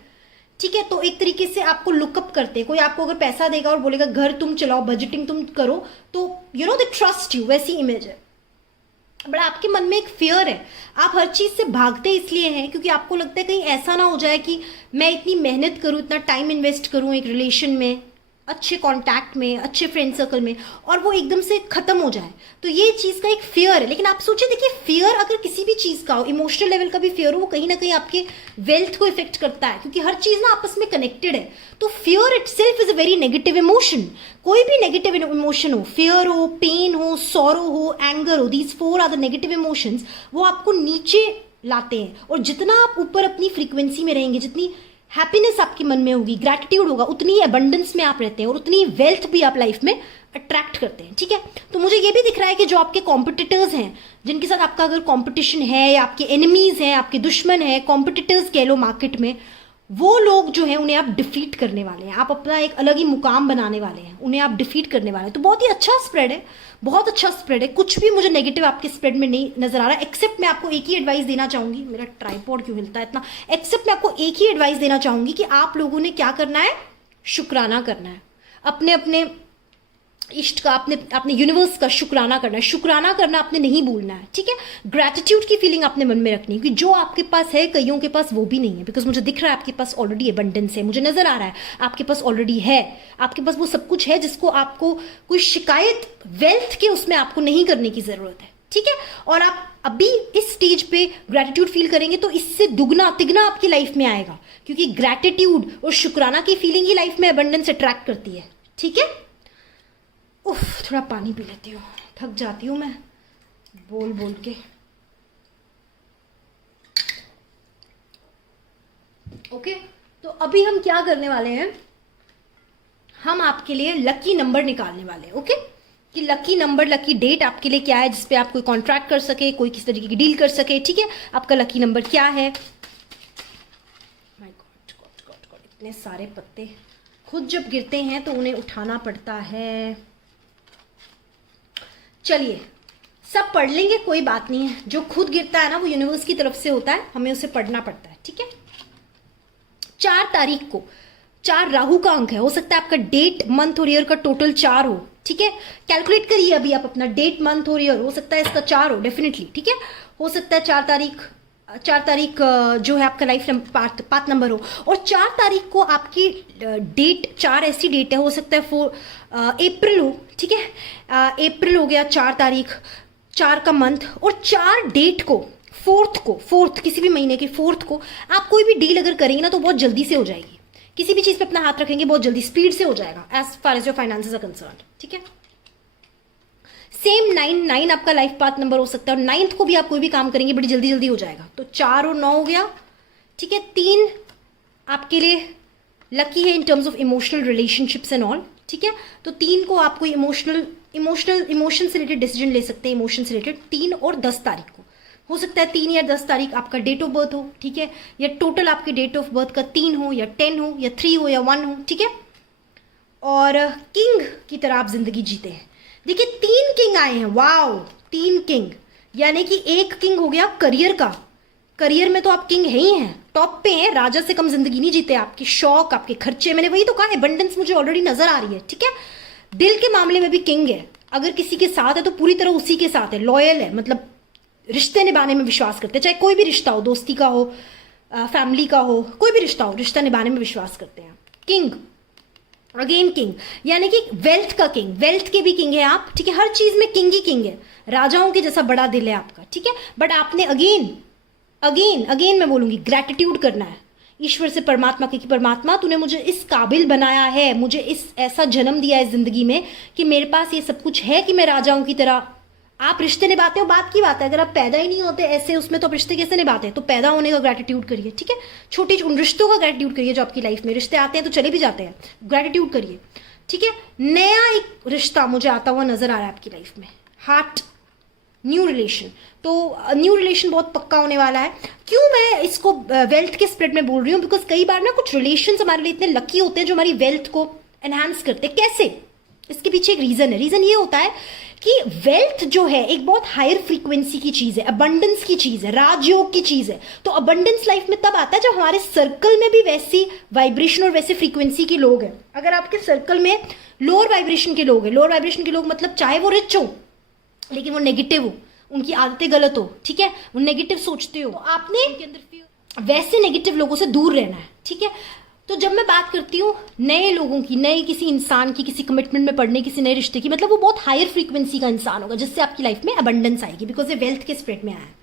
ठीक है। तो एक तरीके से आपको लुकअप करते हैं, कोई आपको अगर पैसा देगा और बोलेगा घर तुम चलाओ, बजटिंग तुम करो, तो दे ट्रस्ट यू, वैसी इमेज है। बट आपके मन में एक फियर है, आप हर चीज से भागते इसलिए हैं क्योंकि आपको लगता है कहीं ऐसा ना हो जाए कि मैं इतनी मेहनत करूं, इतना टाइम इन्वेस्ट करूं एक रिलेशन में, अच्छे कांटेक्ट में, अच्छे फ्रेंड सर्कल में, और वो एकदम से खत्म हो जाए। तो ये चीज का एक फियर है। लेकिन आप सोचिए, देखिए, फियर अगर किसी भी चीज का हो, इमोशनल लेवल का भी फियर हो, वो कहीं ना कहीं आपके वेल्थ को इफेक्ट करता है, क्योंकि हर चीज ना आपस में कनेक्टेड है। तो fear itself is a very negative emotion. कोई भी नेगेटिव इमोशन हो, फियर हो, पेन हो, सॉरो हो, एंगर हो, these 4 are the negative emotions, वो आपको नीचे लाते हैं। और जितना आप ऊपर अपनी फ्रीक्वेंसी में रहेंगे, जितनी हैप्पीनेस आपके मन में होगी, ग्रैटिट्यूड होगा, उतनी अबंडेंस में आप रहते हैं और उतनी वेल्थ भी आप लाइफ में अट्रैक्ट करते हैं, ठीक है। तो मुझे ये भी दिख रहा है कि जो आपके कॉम्पिटिटर्स हैं, जिनके साथ आपका अगर कॉम्पिटिशन है, या आपके एनिमीज हैं, आपके दुश्मन हैं, कॉम्पिटिटर्स कह लो मार्केट में, वो लोग जो है उन्हें आप डिफीट करने वाले हैं, आप अपना एक अलग ही मुकाम बनाने वाले हैं, उन्हें आप डिफीट करने वाले हैं। तो बहुत ही अच्छा स्प्रेड है, बहुत अच्छा स्प्रेड है, कुछ भी मुझे नेगेटिव आपके स्प्रेड में नहीं नजर आ रहा है। एक्सेप्ट मैं आपको एक ही एडवाइस देना चाहूंगी, मेरा ट्राइपॉड क्यों हिलता है इतना, एक्सेप्ट मैं आपको एक ही एडवाइस देना चाहूंगी कि आप लोगों ने क्या करना है, शुक्राना करना है, अपने अपने इष्ट का, अपने यूनिवर्स का शुक्राना करना है। शुक्राना करना आपने नहीं भूलना है, ठीक है। ग्रैटिट्यूड की फीलिंग आपने मन में रखनी है कि जो आपके पास है कईयों के पास वो भी नहीं है। बिकॉज मुझे दिख रहा है आपके पास ऑलरेडी एबंडेंस है, मुझे नजर आ रहा है आपके पास ऑलरेडी है, आपके पास वो सब कुछ है जिसको आपको कोई शिकायत वेल्थ के उसमें आपको नहीं करने की जरूरत है, ठीक है। और आप अभी इस स्टेज पे ग्रैटिट्यूड फील करेंगे तो इससे दुगना तिगना आपकी लाइफ में आएगा, क्योंकि ग्रैटिट्यूड और शुक्राना की फीलिंग ही लाइफ में अबंडेंस अट्रैक्ट करती है, ठीक है। उफ, थोड़ा पानी पी लेती हूँ, थक जाती हूँ मैं बोल बोल के। ओके, तो अभी हम क्या करने वाले हैं, हम आपके लिए लकी नंबर निकालने वाले हैं। ओके, कि लकी नंबर, लकी डेट आपके लिए क्या है जिसपे आप कोई कॉन्ट्रैक्ट कर सके, कोई किस तरीके की डील कर सके, ठीक है। आपका लकी नंबर क्या है। My God God God God, इतने सारे पत्ते, खुद जब गिरते हैं तो उन्हें उठाना पड़ता है। चलिए, सब पढ़ लेंगे, कोई बात नहीं है। जो खुद गिरता है ना वो यूनिवर्स की तरफ से होता है, हमें उसे पढ़ना पड़ता है, ठीक है। 4 तारीख को 4 राहु का अंक है, हो सकता है आपका डेट, मंथ और ईयर का टोटल 4 हो, ठीक है। कैलकुलेट करिए अभी आप अपना डेट, मंथ और ईयर, हो सकता है इसका 4 हो डेफिनेटली, ठीक है। हो सकता है 4 तारीख जो है आपका लाइफ पाथ नंबर हो, और 4 तारीख को आपकी डेट, 4 ऐसी डेट है, हो सकता है 4 अप्रैल हो, ठीक है। अप्रैल हो गया 4 तारीख, 4 का मंथ और 4 डेट को, फोर्थ किसी भी महीने के 4 को आप कोई भी डील अगर करेंगे ना तो बहुत जल्दी से हो जाएगी। किसी भी चीज पे अपना हाथ रखेंगे बहुत जल्दी स्पीड से हो जाएगा as far as your finances are concern. ठीक है, सेम 9 आपका लाइफ पाथ नंबर हो सकता है और 9th को भी आप कोई भी काम करेंगे बड़ी जल्दी जल्दी हो जाएगा। तो 4 और 9 हो गया। ठीक है, 3 आपके लिए लकी है in terms of emotional relationships and all. ठीक है, तो 3 को आप कोई इमोशन से रिलेटेड डिसीजन ले सकते हैं, इमोशन से रिलेटेड। 3 और 10 तारीख को हो सकता है 3 या 10 तारीख आपका डेट ऑफ बर्थ हो। ठीक है, या टोटल आपके डेट ऑफ बर्थ का 3 हो या 10 हो या 3 हो या 1 हो। ठीक है, और किंग की तरह आप जिंदगी जीते हैं। देखिए 3 किंग आए हैं, वाओ 3 किंग, यानी कि एक किंग हो गया करियर का। करियर में तो आप किंग है ही हैं, टॉप पे हैं, राजा से कम जिंदगी नहीं जीते। आपके शौक, आपके खर्चे, मैंने वही तो कहा, एबंडेंस मुझे ऑलरेडी नजर आ रही है। ठीक है, दिल के मामले में भी किंग है। अगर किसी के साथ है तो पूरी तरह उसी के साथ है, लॉयल है, मतलब रिश्ते निभाने में विश्वास करते हैं, चाहे कोई भी रिश्ता हो, दोस्ती का हो, फैमिली का हो, कोई भी रिश्ता हो, रिश्ता निभाने में विश्वास करते हैं। किंग, अगेन किंग, यानी कि वेल्थ का किंग, वेल्थ के भी किंग है आप। ठीक है, हर चीज में किंग ही किंग है, राजाओं के जैसा बड़ा दिल है आपका। ठीक है, बट आपने अगेन मैं बोलूंगी ग्रैटिट्यूड करना है ईश्वर से, परमात्मा के, कि परमात्मा तूने मुझे इस काबिल बनाया है, मुझे इस ऐसा जन्म दिया है जिंदगी में कि मेरे पास ये सब कुछ है कि मैं राजाओं की तरह। आप रिश्ते निभाते हो, बात की बात है, अगर आप पैदा ही नहीं होते ऐसे उसमें तो आप रिश्ते कैसे निभाते हैं? तो पैदा होने का ग्रैटिट्यूड करिए। ठीक है, छोटे उन रिश्तों का ग्रैटिट्यूड करिए जो आपकी लाइफ में, रिश्ते आते हैं तो चले भी जाते हैं, ग्रैटिट्यूड करिए। ठीक है, नया एक रिश्ता मुझे आता हुआ नजर आ रहा है आपकी लाइफ में, हार्ट, न्यू रिलेशन। तो न्यू रिलेशन बहुत पक्का होने वाला है। क्यों मैं इसको वेल्थ के स्प्रेड में बोल रही हूँ? बिकॉज कई बार ना कुछ रिलेशन हमारे लिए इतने लकी होते हैं जो हमारी वेल्थ को एनहांस करते हैं। कैसे? इसके पीछे एक रीजन है। रीजन ये होता है कि वेल्थ जो है एक बहुत हायर फ्रीक्वेंसी की चीज है, अबंडेंस की चीज है, राजयोग की चीज है। तो अबंडेंस लाइफ में तब आता है जब हमारे सर्कल में भी वैसी वाइब्रेशन और वैसे फ्रीक्वेंसी के लोग हैं। अगर आपके सर्कल में लोअर वाइब्रेशन के लोग हैं, लोअर वाइब्रेशन के लोग मतलब चाहे वो रिच हो लेकिन वो नेगेटिव हो, उनकी आदतें गलत हो, ठीक है, वो नेगेटिव सोचते हो, तो आपने वैसे नेगेटिव लोगों से दूर रहना है। ठीक है, तो जब मैं बात करती हूँ नए लोगों की, नए किसी इंसान की, किसी कमिटमेंट में पड़ने, किसी नए रिश्ते की, मतलब वो बहुत हायर फ्रीक्वेंसी का इंसान होगा जिससे आपकी लाइफ में अबंडेंस आएगी, बिकॉज ये वेल्थ के स्प्रेड में आया है।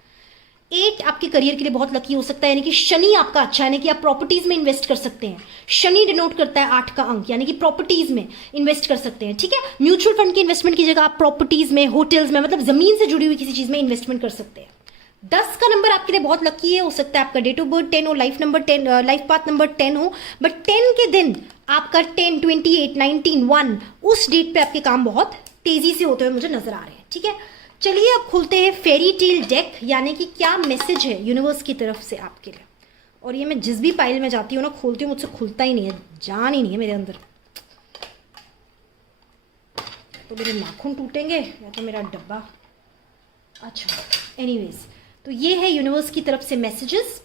8 आपके करियर के लिए बहुत लकी हो सकता है, यानी कि शनि आपका अच्छा है, यानी कि आप प्रॉपर्टीज में इन्वेस्ट कर सकते हैं। शनि डिनोट करता है 8 का अंक, यानी कि प्रॉपर्टीज में इन्वेस्ट कर सकते हैं। ठीक है, म्यूचुअल फंड की इन्वेस्टमेंट की जगह आप प्रॉपर्टीज में, होटल्स में, मतलब जमीन से जुड़ी हुई किसी चीज में इन्वेस्टमेंट कर सकते हैं। 10 का नंबर आपके लिए बहुत लकी है। हो सकता है आपका डेट ऑफ बर्थ 10 हो, life number 10, life path number 10 हो, बट 10 के दिन आपका 10, 28, 19, 1 उस डेट पे आपके काम बहुत तेजी से होते हुए मुझे नजर आ रहे हैं। ठीक है, चलिए अब खुलते हैं फेरी टेल डेक, यानी कि क्या मैसेज है यूनिवर्स की तरफ से आपके लिए। और ये मैं जिस भी पाइल में जाती हूँ ना, खोलती हूँ, मुझसे खुलता ही नहीं है, जान ही नहीं है मेरे अंदर। तो मेरे नाखून टूटेंगे या तो मेरा डब्बा। अच्छा, एनीवेज, तो ये है यूनिवर्स की तरफ से messages.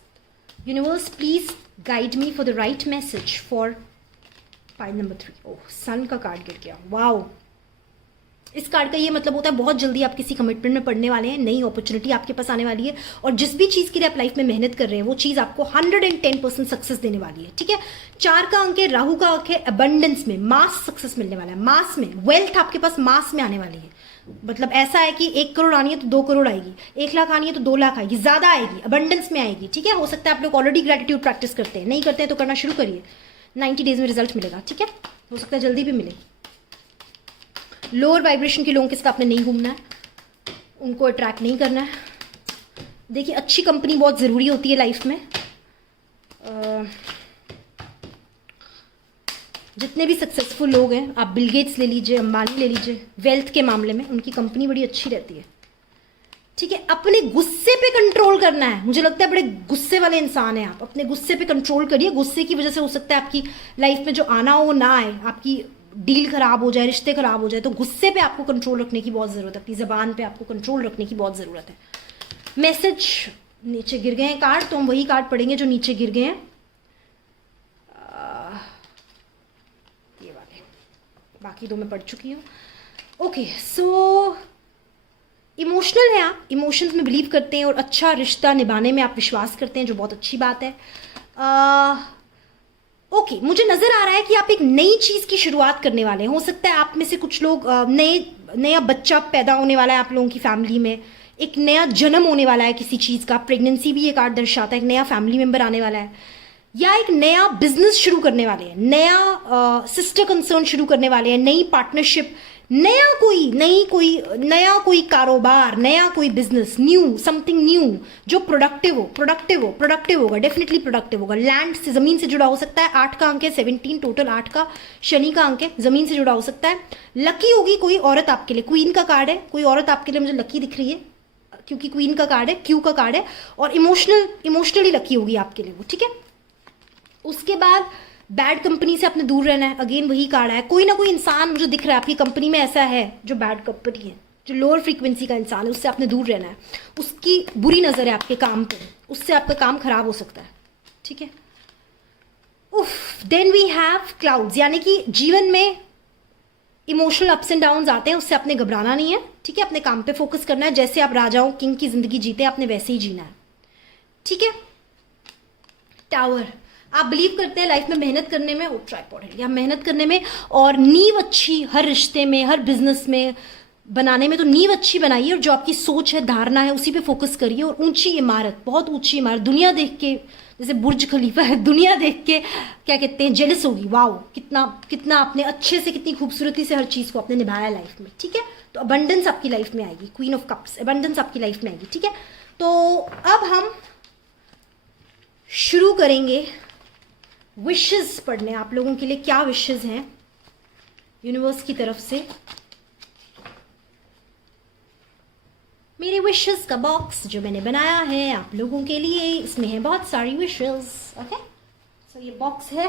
Universe please guide me for the right message for pile number 3। ओह, सन का कार्ड गिर गया, वाओ। इस कार्ड का ये मतलब होता है बहुत जल्दी आप किसी कमिटमेंट में पड़ने वाले हैं, नई अपॉर्चुनिटी आपके पास आने वाली है, और जिस भी चीज के लिए आप लाइफ में मेहनत कर रहे हैं वो चीज आपको 110% सक्सेस देने वाली है। ठीक है, 4 का अंक है, राहु का अंक है, अबंडेंस में मास सक्सेस मिलने वाला है, मास में वेल्थ आपके पास मास में आने वाली है। मतलब ऐसा है कि 1 करोड़ आनी है तो 2 करोड़ आएगी, 1 लाख आनी है तो 2 लाख आएगी, ज्यादा आएगी, अबंडेंस में आएगी। ठीक है, हो सकता है आप लोग ऑलरेडी ग्रेटिट्यूड प्रैक्टिस करते हैं, नहीं करते हैं तो करना शुरू करिए, 90 डेज में रिजल्ट मिलेगा। ठीक है, हो सकता है जल्दी भी मिले। लोअर वाइब्रेशन के लोगों के साथ आपने नहीं घूमना है, उनको अट्रैक्ट नहीं करना है। देखिए, अच्छी कंपनी बहुत ज़रूरी होती है लाइफ में। जितने भी सक्सेसफुल लोग हैं, आप बिल गेट्स ले लीजिए, अंबानी ले लीजिए, वेल्थ के मामले में उनकी कंपनी बड़ी अच्छी रहती है। ठीक है, अपने गुस्से पे कंट्रोल करना है। मुझे लगता है बड़े गुस्से वाले इंसान हैं आप, अपने गुस्से पे कंट्रोल करिए। गुस्से की वजह से हो सकता है आपकी लाइफ में जो आना हो वो ना आए, आपकी डील खराब हो जाए, रिश्ते खराब हो जाए। तो गुस्से पे आपको कंट्रोल रखने की बहुत ज़रूरत है, अपनी ज़बान पे आपको कंट्रोल रखने की बहुत ज़रूरत है। मैसेज नीचे गिर गए हैं कार्ड, तो हम वही कार्ड पढ़ेंगे जो नीचे गिर गए हैं, ये वाले, बाकी 2 मैं पढ़ चुकी हूँ। ओके, सो इमोशनल है आप, इमोशंस में बिलीव करते हैं और अच्छा रिश्ता निभाने में आप विश्वास करते हैं, जो बहुत अच्छी बात है। ओके, मुझे नजर आ रहा है कि आप एक नई चीज की शुरुआत करने वाले हैं। हो सकता है आप में से कुछ लोग नए नया बच्चा पैदा होने वाला है आप लोगों की फैमिली में, एक नया जन्म होने वाला है किसी चीज़ का, प्रेगनेंसी भी ये कार्ड दर्शाता है, एक नया फैमिली मेंबर आने वाला है, या एक नया बिजनेस शुरू करने वाले हैं, नया सिस्टर कंसर्न शुरू करने वाले हैं, नई पार्टनरशिप, नया कोई कारोबार, नया कोई बिजनेस, न्यू समथिंग न्यू जो प्रोडक्टिव होगा, डेफिनेटली प्रोडक्टिव होगा। लैंड से, जमीन से जुड़ा हो सकता है, 8 का अंक है, 17 टोटल 8 का, शनि का अंक है, जमीन से जुड़ा हो सकता है। लकी होगी कोई औरत आपके लिए, क्वीन का कार्ड है, कोई औरत आपके लिए मुझे लकी दिख रही है क्योंकि क्वीन का कार्ड है, क्यू का कार्ड है, और इमोशनली लकी होगी आपके लिए वो, ठीक है। उसके बाद बैड कंपनी से आपने दूर रहना है, अगेन वही कार्ड है। कोई ना कोई इंसान मुझे दिख रहा है आपकी कंपनी में ऐसा है जो बैड कंपनी है, जो लोअर फ्रीक्वेंसी का इंसान है, उससे आपने दूर रहना है, उसकी बुरी नज़र है आपके काम पे, उससे आपका काम खराब हो सकता है, ठीक है। उफ, देन वी हैव क्लाउड्स, यानी कि जीवन में इमोशनल अप्स एंड डाउन्स आते हैं, उससे आपने घबराना नहीं है, ठीक है। अपने काम पे फोकस करना है, जैसे आप राजाओं किंग की जिंदगी जीते आपने वैसे ही जीना है, ठीक है। टावर, आप बिलीव करते हैं लाइफ में मेहनत करने में, वो ट्राइपॉड है, या मेहनत करने में और नींव अच्छी हर रिश्ते में, हर बिजनेस में बनाने में, तो नींव अच्छी बनाइए और जो आपकी सोच है, धारणा है, उसी पे फोकस करिए। और ऊंची इमारत, बहुत ऊंची इमारत, दुनिया देख के, जैसे बुर्ज खलीफा है, दुनिया देख के क्या कहते हैं, जेलस होगी, वाओ कितना आपने अच्छे से, कितनी खूबसूरती से हर चीज़ को आपने निभाया लाइफ में, ठीक है। तो अबंडेंस आपकी लाइफ में आएगी, क्वीन ऑफ कप्स, अबंडेंस आपकी लाइफ में आएगी, ठीक है। तो अब हम शुरू करेंगे विशेस पढ़ने, आप लोगों के लिए क्या विशेस हैं यूनिवर्स की तरफ से। मेरे विशेस का बॉक्स जो मैंने बनाया है आप लोगों के लिए, इसमें है बहुत सारी विशेस, ओके। सो ये बॉक्स है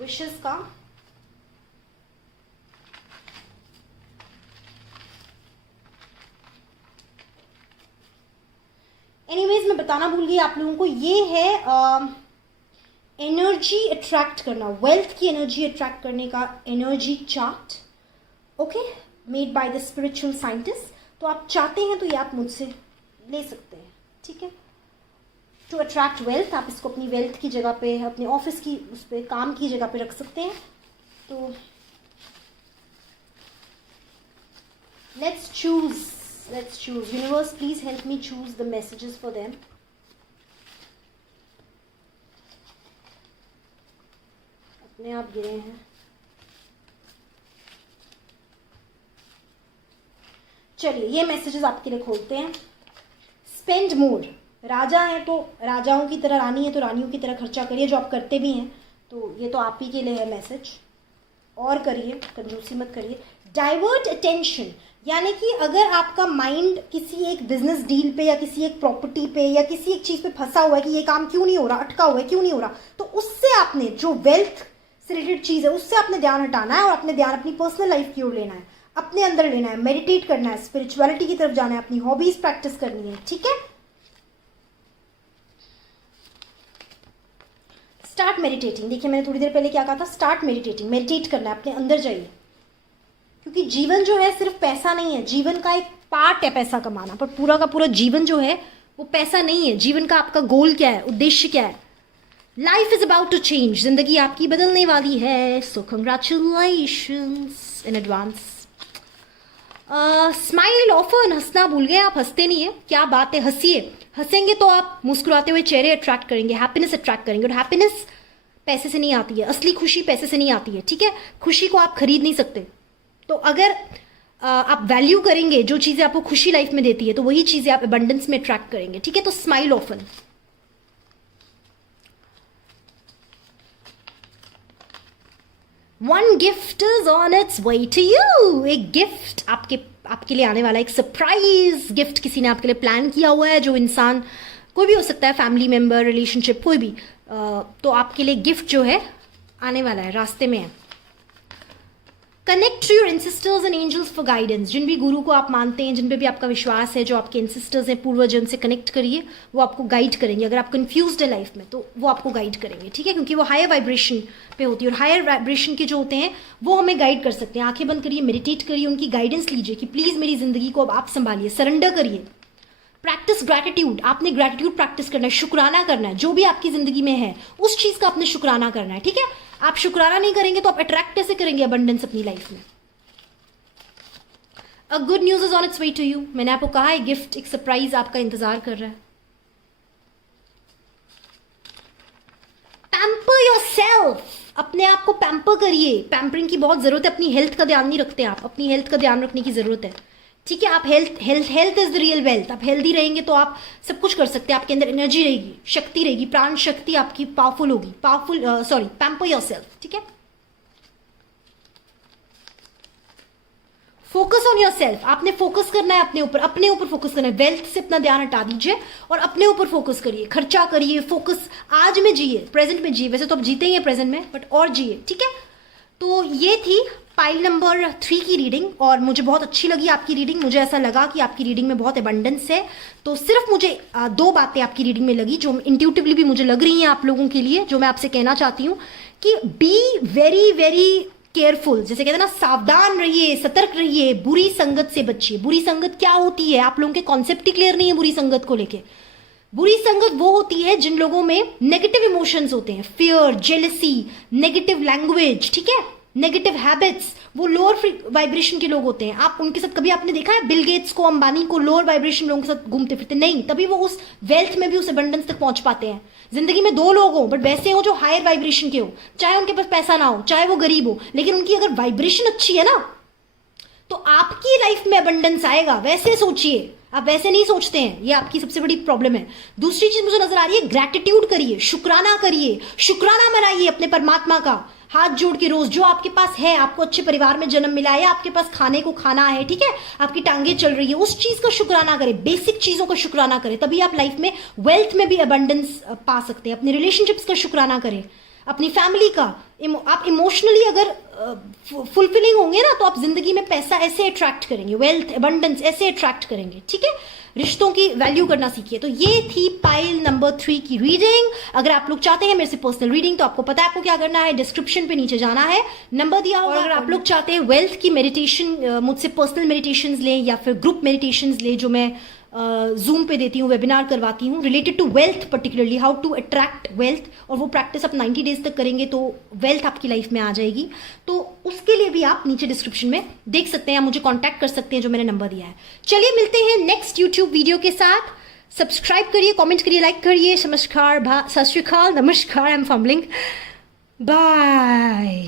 विशेस का। एनीवेज, मैं बताना भूल गई आप लोगों को, ये है एनर्जी अट्रैक्ट करना, वेल्थ की एनर्जी अट्रैक्ट करने का energy chart, okay, made by the spiritual scientist. तो आप चाहते हैं तो ये आप मुझसे ले सकते हैं, ठीक है। टू अट्रैक्ट वेल्थ, आप इसको अपनी वेल्थ की जगह पे, अपने ऑफिस की उस पर, काम की जगह पे रख सकते हैं। तो let's choose universe, please help me choose the messages for them. अपने आप गिरे हैं, चलिए ये मैसेजेस आपके लिए खोलते हैं। स्पेंड मोर, राजा हैं तो राजाओं की तरह, रानी है तो रानियों की तरह खर्चा करिए, जो आप करते भी हैं, तो ये तो आप ही के लिए है मैसेज, और करिए, कंजूसी मत करिए। डाइवर्ट अटेंशन, यानी कि अगर आपका माइंड किसी एक बिजनेस डील पे, या किसी एक प्रॉपर्टी पे, या किसी एक चीज़ पे फंसा हुआ है कि ये काम क्यों नहीं हो रहा, अटका हुआ है, क्यों नहीं हो रहा, तो उससे आपने, जो वेल्थ से रिलेटेड चीज़ है, उससे आपने ध्यान हटाना है और अपने ध्यान अपनी पर्सनल लाइफ की ओर लेना है, अपने अंदर लेना है, मेडिटेट करना है, स्पिरिचुअलिटी की तरफ जाना है, अपनी हॉबीज प्रैक्टिस करनी है, ठीक है। स्टार्ट मेडिटेटिंग, देखिए मैंने थोड़ी देर पहले क्या कहा था, स्टार्ट मेडिटेटिंग, मेडिटेट करना है, अपने अंदर जाइए, क्योंकि जीवन जो है सिर्फ पैसा नहीं है, जीवन का एक पार्ट है पैसा कमाना, पर पूरा का पूरा जीवन जो है वो पैसा नहीं है। जीवन का आपका गोल क्या है, उद्देश्य क्या है। Life is about to change, जिंदगी आपकी बदलने वाली है, so congratulations in advance. Smile often, हंसना भूल गए आप, हंसते नहीं है, क्या बात है, हंसिए, हंसेंगे तो आप मुस्कुराते हुए चेहरे अट्रैक्ट करेंगे, हैप्पीनेस अट्रैक्ट करेंगे, और हैप्पीनेस पैसे से नहीं आती है, असली खुशी पैसे से नहीं आती है, ठीक है। खुशी को आप खरीद नहीं सकते, तो अगर आप वैल्यू करेंगे जो चीज़ें आपको खुशी लाइफ में देती है, तो वही चीज़ें आप अबंडेंस में अट्रैक्ट करेंगे, ठीक है। तो smile often. One gift is on its way to you, एक गिफ्ट आपके लिए आने वाला, एक सरप्राइज गिफ्ट किसी ने आपके लिए प्लान किया हुआ है, जो इंसान कोई भी हो सकता है, फैमिली मेंबर, रिलेशनशिप, कोई भी, तो आपके लिए गिफ्ट जो है आने वाला है, रास्ते में है। Connect to your ancestors and angels for guidance, जिन भी गुरु को आप मानते हैं, जिन पे भी आपका विश्वास है, जो आपके एंसेस्टर्स हैं, पूर्वज, उनसे कनेक्ट करिए, वो आपको गाइड करेंगे। अगर आप कंफ्यूज्ड है लाइफ में तो वो आपको गाइड करेंगे, ठीक है, क्योंकि वो हायर वाइब्रेशन पे होती है, और हायर वाइब्रेशन के जो होते हैं वो हमें गाइड कर सकते हैं। आंखें बंद करिए, मेडिटेट करिए, उनकी गाइडेंस लीजिए कि प्लीज़ मेरी जिंदगी को अब आप संभालिए, सरेंडर करिए। प्रैक्टिस ग्रैटिट्यूड, आपने ग्रैटिट्यूड प्रैक्टिस करना है, शुक्राना करना है, जो भी आपकी जिंदगी में है उस चीज़ का आपने शुक्राना करना है, ठीक है। आप शुक्राना नहीं करेंगे तो आप अट्रैक्ट कैसे करेंगे अबंडेंस अपनी लाइफ में। A good news is on its way to you. मैंने आपको कहा है गिफ्ट, एक सरप्राइज आपका इंतजार कर रहा है। पैम्पर योरसेल्फ, अपने आप को पैम्पर करिए। पैम्परिंग की बहुत जरूरत है। अपनी हेल्थ का ध्यान नहीं रखते आप, अपनी हेल्थ का ध्यान रखने की जरूरत है। ठीक है, आप health is the real wealth. आप हेल्दी रहेंगे तो आप सब कुछ कर सकते हैं। आपके अंदर एनर्जी रहेगी, शक्ति रहेगी, प्राण शक्ति आपकी पावरफुल होगी। Pamper yourself. ठीक है, फोकस ऑन योरसेल्फ। आपने फोकस करना है अपने ऊपर फोकस करना है। वेल्थ से अपना ध्यान हटा दीजिए और अपने ऊपर फोकस करिए, खर्चा करिए, फोकस आज में जिए, प्रेजेंट में जिए। वैसे तो आप जीते ही हैं प्रेजेंट में, बट और जिए। ठीक है, तो ये थी पाइल नंबर 3 की रीडिंग और मुझे बहुत अच्छी लगी आपकी रीडिंग। मुझे ऐसा लगा कि आपकी रीडिंग में बहुत एबंडेंस है। तो सिर्फ मुझे 2 बातें आपकी रीडिंग में लगी जो इंट्यूटिवली भी मुझे लग रही हैं आप लोगों के लिए, जो मैं आपसे कहना चाहती हूँ कि बी वेरी वेरी केयरफुल। जैसे कहते हैं ना, सावधान रहिए, सतर्क रहिए, बुरी संगत से बचिए। बुरी संगत क्या होती है? आप लोगों के कॉन्सेप्ट ही क्लियर नहीं है बुरी संगत को लेके। बुरी संगत वो होती है जिन लोगों में नेगेटिव इमोशंस होते हैं, फियर, जेलसी, नेगेटिव लैंग्वेज, ठीक है, नेगेटिव हैबिट्स। वो लोअर वाइब्रेशन के लोग होते हैं। आप उनके साथ कभी आपने देखा है बिल गेट्स को, अंबानी को लोअर वाइब्रेशन लोगों के साथ घूमते फिरते? नहीं, तभी वो उस वेल्थ में भी, उस एबंडेंस तक पहुंच पाते हैं। जिंदगी में 2 लोग हो, बट वैसे हो जो हायर वाइब्रेशन के हो, चाहे उनके पास पैसा ना हो, चाहे वो गरीब हो, लेकिन उनकी अगर वाइब्रेशन अच्छी है ना, तो आपकी लाइफ में अबंडेंस आएगा। वैसे सोचिए, आप वैसे नहीं सोचते हैं, ये आपकी सबसे बड़ी प्रॉब्लम है। दूसरी चीज मुझे नजर आ रही है, ग्रैटिट्यूड करिए, शुक्राना करिए, शुक्राना मनाइए अपने परमात्मा का, हाथ जोड़ के रोज। जो आपके पास है, आपको अच्छे परिवार में जन्म मिला है, आपके पास खाने को खाना है, ठीक है, आपकी टांगे चल रही है, उस चीज का शुक्राना करें, बेसिक चीजों का शुक्राना करें, तभी आप लाइफ में वेल्थ में भी अबंडेंस पा सकते हैं। अपने रिलेशनशिप्स का शुक्राना करें, अपनी फैमिली का। आप इमोशनली अगर फुलफिलिंग होंगे ना, तो आप जिंदगी में पैसा ऐसे अट्रैक्ट करेंगे, वेल्थ अबंडेंस ऐसे अट्रैक्ट करेंगे। ठीक है, रिश्तों की वैल्यू करना सीखिए। तो ये थी पाइल नंबर 3 की रीडिंग। अगर आप लोग चाहते हैं मेरे से पर्सनल रीडिंग, तो आपको पता है आपको क्या करना है, डिस्क्रिप्शन पे नीचे जाना है, नंबर दिया होगा। और अगर आप लोग चाहते हैं वेल्थ की मेडिटेशन मुझसे पर्सनल मेडिटेशंस लें या फिर ग्रुप मेडिटेशंस लें, जो मैं जूम पे देती हूँ, वेबिनार करवाती हूँ related to wealth, particularly how to attract wealth, और वो प्रैक्टिस आप 90 डेज तक करेंगे तो वेल्थ आपकी लाइफ में आ जाएगी। तो उसके लिए भी आप नीचे डिस्क्रिप्शन में देख सकते हैं, आप मुझे कांटेक्ट कर सकते हैं, जो मैंने नंबर दिया है। चलिए मिलते हैं नेक्स्ट यूट्यूब वीडियो के साथ। सब्सक्राइब करिए, कॉमेंट करिए, लाइक करिए। नमस्कार, सत श्री अकाल, नमस्कार, आई एम फम्बलिंग, बाय।